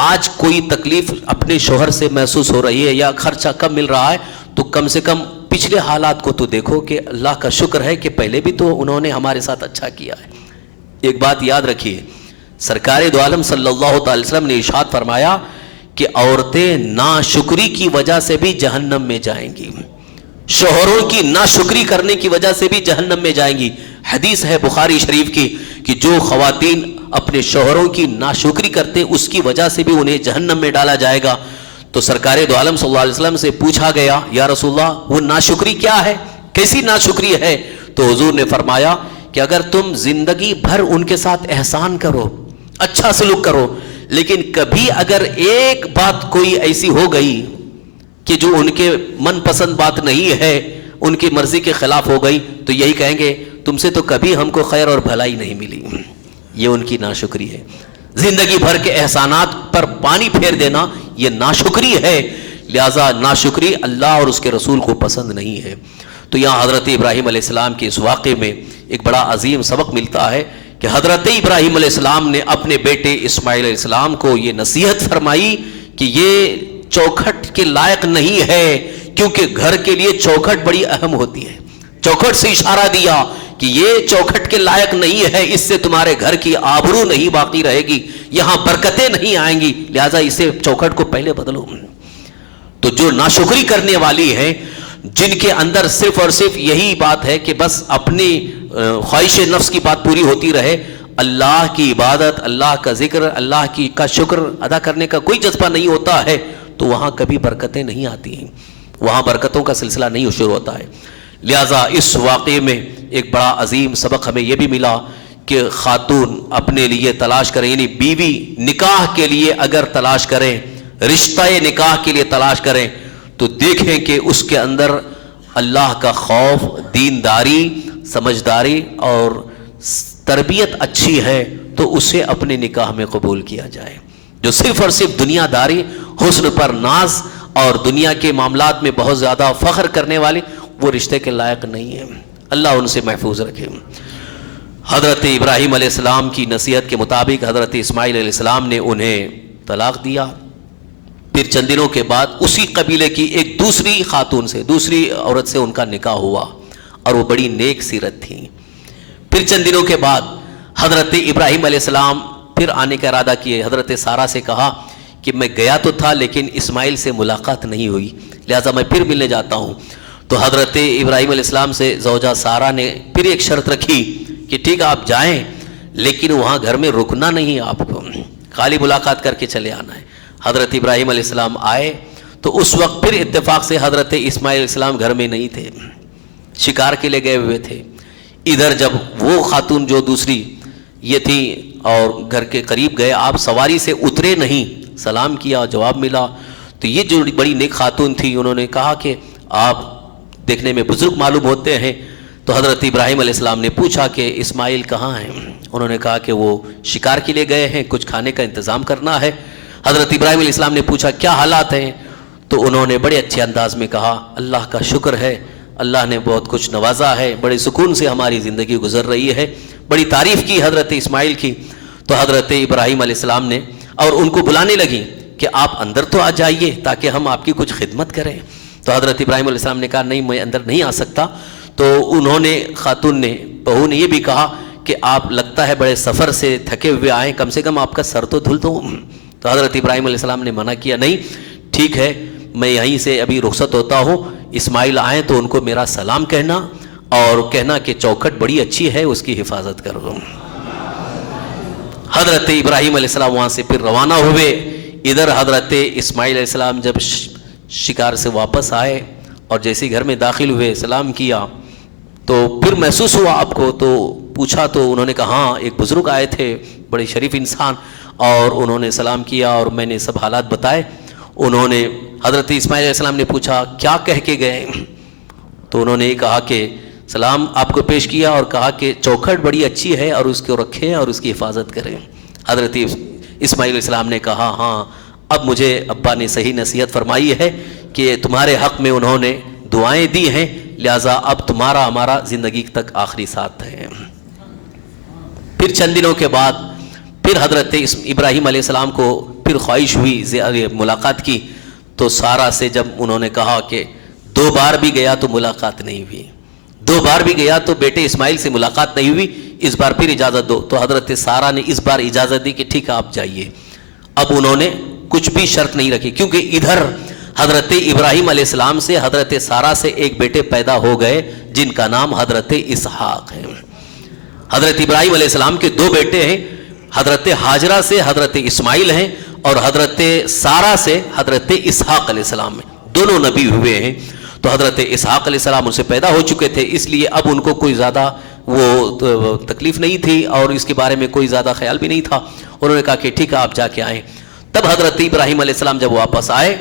آج کوئی تکلیف اپنے شوہر سے محسوس ہو رہی ہے یا خرچہ کم مل رہا ہے تو کم سے کم پچھلے حالات کو تو دیکھو کہ اللہ کا شکر ہے کہ پہلے بھی تو انہوں نے ہمارے ساتھ اچھا کیا ہے۔ ایک بات یاد رکھیے، سرکار دو عالم صلی اللہ تعالی وسلم نے ارشاد فرمایا کہ عورتیں ناشکری کی وجہ سے بھی جہنم میں جائیں گی، شوہروں کی ناشکری کرنے کی وجہ سے بھی جہنم میں جائیں گی۔ حدیث ہے بخاری شریف کی کہ جو خواتین اپنے شوہروں کی ناشکری کرتے ہیں اس کی وجہ سے بھی انہیں جہنم میں ڈالا جائے گا۔ تو سرکار دو عالم صلی اللہ علیہ وسلم سے پوچھا گیا یا رسول اللہ وہ ناشکری کیا ہے، کیسی ناشکری ہے؟ تو حضور نے فرمایا کہ اگر تم زندگی بھر ان کے ساتھ احسان کرو، اچھا سلوک کرو، لیکن کبھی اگر ایک بات کوئی ایسی ہو گئی کہ جو ان کے من پسند بات نہیں ہے، ان کی مرضی کے خلاف ہو گئی، تو یہی کہیں گے تم سے تو کبھی ہم کو خیر اور بھلائی نہیں ملی۔ یہ ان کی ناشکری ہے۔ زندگی بھر کے احسانات پر پانی پھیر دینا یہ ناشکری ہے، لہذا ناشکری اللہ اور اس کے رسول کو پسند نہیں ہے۔ تو یہاں حضرت ابراہیم علیہ السلام کے اس واقعے میں ایک بڑا عظیم سبق ملتا ہے کہ حضرت ابراہیم علیہ السلام نے اپنے بیٹے اسماعیل علیہ السلام کو یہ نصیحت فرمائی کہ یہ چوکھٹ کے لائق نہیں ہے، کیونکہ گھر کے لیے چوکھٹ بڑی اہم ہوتی ہے۔ چوکھٹ سے اشارہ دیا کہ یہ چوکھٹ کے لائق نہیں ہے، اس سے تمہارے گھر کی آبرو نہیں باقی رہے گی، یہاں برکتیں نہیں آئیں گی، لہذا اسے چوکھٹ کو پہلے بدلو۔ تو جو ناشکری کرنے والی ہیں، جن کے اندر صرف اور صرف یہی بات ہے کہ بس اپنی خواہش نفس کی بات پوری ہوتی رہے، اللہ کی عبادت، اللہ کا ذکر، اللہ کا شکر ادا کرنے کا کوئی جذبہ نہیں ہوتا ہے، تو وہاں کبھی برکتیں نہیں آتی ہیں، وہاں برکتوں کا سلسلہ نہیں شروع ہوتا ہے۔ لہٰذا اس واقعے میں ایک بڑا عظیم سبق ہمیں یہ بھی ملا کہ خاتون اپنے لیے تلاش کریں، یعنی بیوی نکاح کے لیے اگر تلاش کریں، رشتہ نکاح کے لیے تلاش کریں، تو دیکھیں کہ اس کے اندر اللہ کا خوف، دینداری، سمجھداری اور تربیت اچھی ہے تو اسے اپنے نکاح میں قبول کیا جائے۔ جو صرف اور صرف دنیا داری، حسن پر ناز اور دنیا کے معاملات میں بہت زیادہ فخر کرنے والے، وہ رشتے کے لائق نہیں ہیں، اللہ ان سے محفوظ رکھے۔ حضرت ابراہیم علیہ السلام کی نصیحت کے مطابق حضرت اسماعیل علیہ السلام نے انہیں طلاق دیا۔ پھر چند دنوں کے بعد اسی قبیلے کی ایک دوسری خاتون سے، دوسری عورت سے ان کا نکاح ہوا، اور وہ بڑی نیک سیرت تھیں۔ پھر چند دنوں کے بعد حضرت ابراہیم علیہ السلام پھر آنے کا ارادہ کیے۔ حضرت سارہ سے کہا کہ میں گیا تو تھا لیکن اسماعیل سے ملاقات نہیں ہوئی، لہٰذا میں پھر ملنے جاتا ہوں۔ تو حضرت ابراہیم علیہ السلام سے زوجہ سارہ نے پھر ایک شرط رکھی کہ ٹھیک ہے آپ جائیں، لیکن وہاں گھر میں رکنا نہیں، آپ کو خالی ملاقات کر کے چلے آنا ہے۔ حضرت ابراہیم علیہ السلام آئے تو اس وقت پھر اتفاق سے حضرت اسماعیل علیہ السلام گھر میں نہیں تھے، شکار کے لیے گئے ہوئے تھے۔ ادھر جب وہ خاتون جو دوسری یہ تھی اور گھر کے قریب گئے، آپ سواری سے اترے نہیں، سلام کیا، جواب ملا، تو یہ جو بڑی نیک خاتون تھی انہوں نے کہا کہ آپ دیکھنے میں بزرگ معلوم ہوتے ہیں۔ تو حضرت ابراہیم علیہ السلام نے پوچھا کہ اسماعیل کہاں ہیں؟ انہوں نے کہا کہ وہ شکار کے لیے گئے ہیں، کچھ کھانے کا انتظام کرنا ہے۔ حضرت ابراہیم علیہ السلام نے پوچھا کیا حالات ہیں؟ تو انہوں نے بڑے اچھے انداز میں کہا اللہ کا شکر ہے، اللہ نے بہت کچھ نوازا ہے، بڑے سکون سے ہماری زندگی گزر رہی ہے، بڑی تعریف کی حضرت اسماعیل کی۔ تو حضرت ابراہیم علیہ السلام نے اور ان کو بلانے لگی کہ آپ اندر تو آ جائیے تاکہ ہم آپ کی کچھ خدمت کریں۔ تو حضرت ابراہیم علیہ السلام نے کہا نہیں میں اندر نہیں آ سکتا۔ تو انہوں نے خاتون نے بہو نے یہ بھی کہا کہ آپ لگتا ہے بڑے سفر سے تھکے ہوئے آئیں، کم سے کم آپ کا سر تو دھل دو۔ تو حضرت ابراہیم علیہ السلام نے منع کیا نہیں ٹھیک ہے میں یہیں سے ابھی رخصت ہوتا ہوں، اسماعیل آئیں تو ان کو میرا سلام کہنا اور کہنا کہ چوکھٹ بڑی اچھی ہے اس کی حفاظت کرو۔ حضرت ابراہیم علیہ السلام وہاں سے پھر روانہ ہوئے۔ ادھر حضرت اسماعیل علیہ السلام جب شکار سے واپس آئے اور جیسے گھر میں داخل ہوئے سلام کیا تو پھر محسوس ہوا آپ کو، تو پوچھا تو انہوں نے کہا ہاں ایک بزرگ آئے تھے بڑے شریف انسان، اور انہوں نے سلام کیا اور میں نے سب حالات بتائے۔ انہوں نے حضرت اسماعیل علیہ السلام نے پوچھا کیا کہہ کے گئے؟ تو انہوں نے یہ کہا کہ سلام آپ کو پیش کیا اور کہا کہ چوکھٹ بڑی اچھی ہے اور اس کو رکھیں اور اس کی حفاظت کریں۔ حضرت اسماعیل علیہ السلام نے کہا ہاں اب مجھے ابا نے صحیح نصیحت فرمائی ہے کہ تمہارے حق میں انہوں نے دعائیں دی ہیں، لہٰذا اب تمہارا ہمارا زندگی تک آخری ساتھ ہے۔ پھر چند دنوں کے بعد پھر حضرت ابراہیم علیہ السلام کو پھر خواہش ہوئی ملاقات کی، تو سارہ سے جب انہوں نے کہا کہ 2 بار بھی گیا تو ملاقات نہیں ہوئی، 2 بار بھی گیا تو بیٹے اسماعیل سے ملاقات نہیں ہوئی، اس بار پھر اجازت دو۔ تو حضرت سارہ نے اس بار اجازت دی کہ ٹھیک ہے آپ جائیے۔ اب انہوں نے کچھ بھی شرط نہیں رکھی، کیونکہ ادھر حضرت ابراہیم علیہ السلام سے حضرت سارہ سے ایک بیٹے پیدا ہو گئے جن کا نام حضرت اسحاق ہے۔ حضرت ابراہیم علیہ السلام کے 2 بیٹے ہیں، حضرت ہاجرہ سے حضرت اسماعیل ہیں اور حضرت سارہ سے حضرت اسحاق علیہ السلام ہیں، دونوں نبی ہوئے ہیں۔ تو حضرت اسحاق علیہ السلام ان سے پیدا ہو چکے تھے، اس لیے اب ان کو کوئی زیادہ وہ تکلیف نہیں تھی اور اس کے بارے میں کوئی زیادہ خیال بھی نہیں تھا۔ انہوں نے کہا کہ ٹھیک ہے آپ جا کے آئیں۔ تب حضرت ابراہیم علیہ السلام جب واپس آئے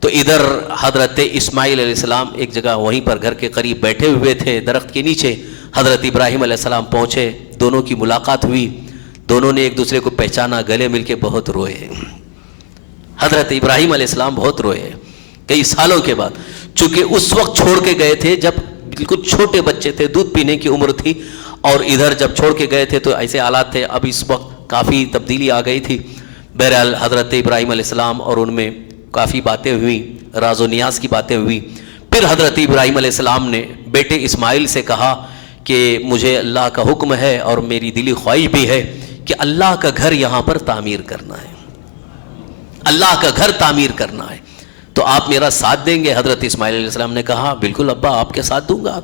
تو ادھر حضرت اسماعیل علیہ السلام ایک جگہ وہیں پر گھر کے قریب بیٹھے ہوئے تھے درخت کے نیچے۔ حضرت ابراہیم علیہ السلام پہنچے، دونوں کی ملاقات ہوئی، دونوں نے ایک دوسرے کو پہچانا، گلے مل کے بہت روئے۔ حضرت ابراہیم علیہ السلام بہت روئے کئی سالوں کے بعد، چونکہ اس وقت چھوڑ کے گئے تھے جب بالکل چھوٹے بچے تھے، دودھ پینے کی عمر تھی، اور ادھر جب چھوڑ کے گئے تھے تو ایسے حالات تھے۔ اب اس وقت کافی تبدیلی آ گئی تھی۔ بہرحال حضرت ابراہیم علیہ السلام اور ان میں کافی باتیں ہوئیں، راز و نیاز کی باتیں ہوئی۔ پھر حضرت ابراہیم علیہ السلام نے بیٹے اسماعیل سے کہا کہ مجھے اللہ کا حکم ہے اور میری دلی خواہش بھی ہے کہ اللہ کا گھر یہاں پر تعمیر کرنا ہے، اللہ کا گھر تعمیر کرنا ہے، تو آپ میرا ساتھ دیں گے؟ حضرت اسماعیل علیہ السلام نے کہا بالکل ابا آپ کے ساتھ دوں گا۔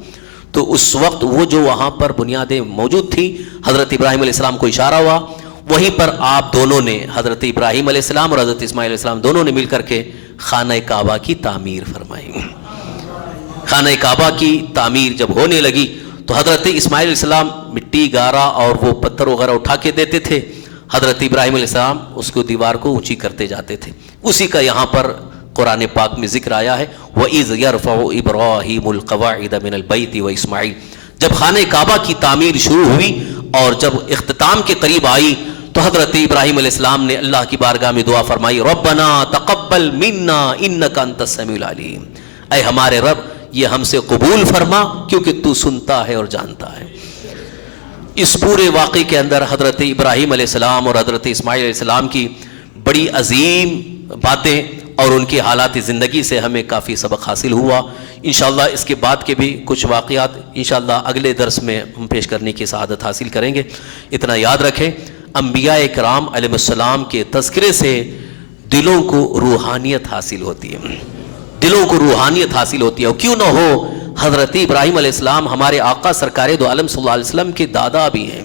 تو اس وقت وہ جو وہاں پر بنیادیں موجود تھیں، حضرت ابراہیم علیہ السلام کو اشارہ ہوا، وہیں پر آپ دونوں نے، حضرت ابراہیم علیہ السلام اور حضرت اسماعیل علیہ السلام دونوں نے مل کر کے خانہ کعبہ کی تعمیر فرمائی۔ خانہ کعبہ کی تعمیر جب ہونے لگی تو حضرت اسماعیل علیہ السلام مٹی، گارا اور وہ پتھر وغیرہ اٹھا کے دیتے تھے، حضرت ابراہیم علیہ السلام اس کو دیوار کو اونچی کرتے جاتے تھے۔ اسی کا یہاں پر قرآن پاک میں ذکر آیا ہے وَإِذْ يَرْفَعُ إِبْرَاهِيمُ الْقَوَاعِدَ مِنَ الْبَيْتِ وَإِسْمَاعِيلُ۔ جب خانہ کعبہ کی تعمیر شروع ہوئی اور جب اختتام کے قریب آئی تو حضرت ابراہیم علیہ السلام نے اللہ کی بارگاہ میں دعا فرمائی ربنا تقبل منا انک انت السمیع العلیم، اے ہمارے رب یہ ہم سے قبول فرما کیونکہ تو سنتا ہے اور جانتا ہے۔ اس پورے واقعے کے اندر حضرت ابراہیم علیہ السلام اور حضرت اسماعیل علیہ السلام کی بڑی عظیم باتیں اور ان کی حالات زندگی سے ہمیں کافی سبق حاصل ہوا۔ انشاءاللہ اس کے بعد کے بھی کچھ واقعات انشاءاللہ اگلے درس میں ہم پیش کرنے کی سعادت حاصل کریں گے۔ اتنا یاد رکھیں، انبیاء کرام علیہ السلام کے تذکرے سے دلوں کو روحانیت حاصل ہوتی ہے، دلوں کو روحانیت حاصل ہوتی ہے۔ اور کیوں نہ ہو، حضرت ابراہیم علیہ السلام ہمارے آقا سرکار دو عالم صلی اللہ علیہ وسلم کے دادا بھی ہیں،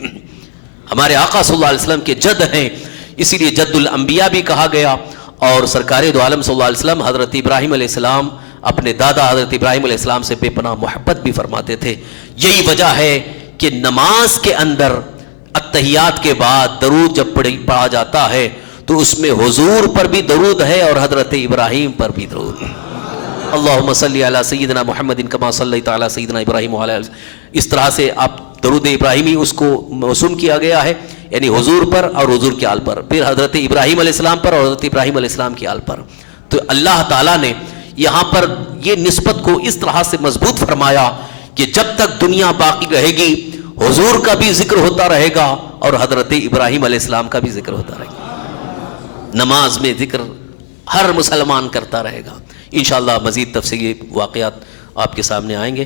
ہمارے آقا صلی اللہ علیہ وسلم کے جد ہیں، اسی لیے جد الانبیاء بھی کہا گیا۔ اور سرکار دو عالم صلی اللہ علیہ وسلم حضرت ابراہیم علیہ السلام اپنے دادا حضرت ابراہیم علیہ السلام سے بے پناہ محبت بھی فرماتے تھے۔ یہی وجہ ہے کہ نماز کے اندر التحیات کے بعد درود جب پڑھا جاتا ہے تو اس میں حضور پر بھی درود ہے اور حضرت ابراہیم پر بھی درود ہے۔ اللہم صلی علی سیدنا محمد کما صلیت علی سیدنا ابراہیم وعلی آل، اس طرح سے آپ درود ابراہیمی اس کو موسوم کیا گیا ہے، یعنی حضور پر اور حضور کے آل پر، پھر حضرت ابراہیم علیہ السلام پر اور حضرت ابراہیم علیہ السلام کے آل پر۔ تو اللہ تعالیٰ نے یہاں پر یہ نسبت کو اس طرح سے مضبوط فرمایا کہ جب تک دنیا باقی رہے گی حضور کا بھی ذکر ہوتا رہے گا اور حضرت ابراہیم علیہ السلام کا بھی ذکر ہوتا رہے گا۔ نماز میں ذکر ہر مسلمان کرتا رہے گا۔ انشاءاللہ مزید تفصیلی واقعات آپ کے سامنے آئیں گے۔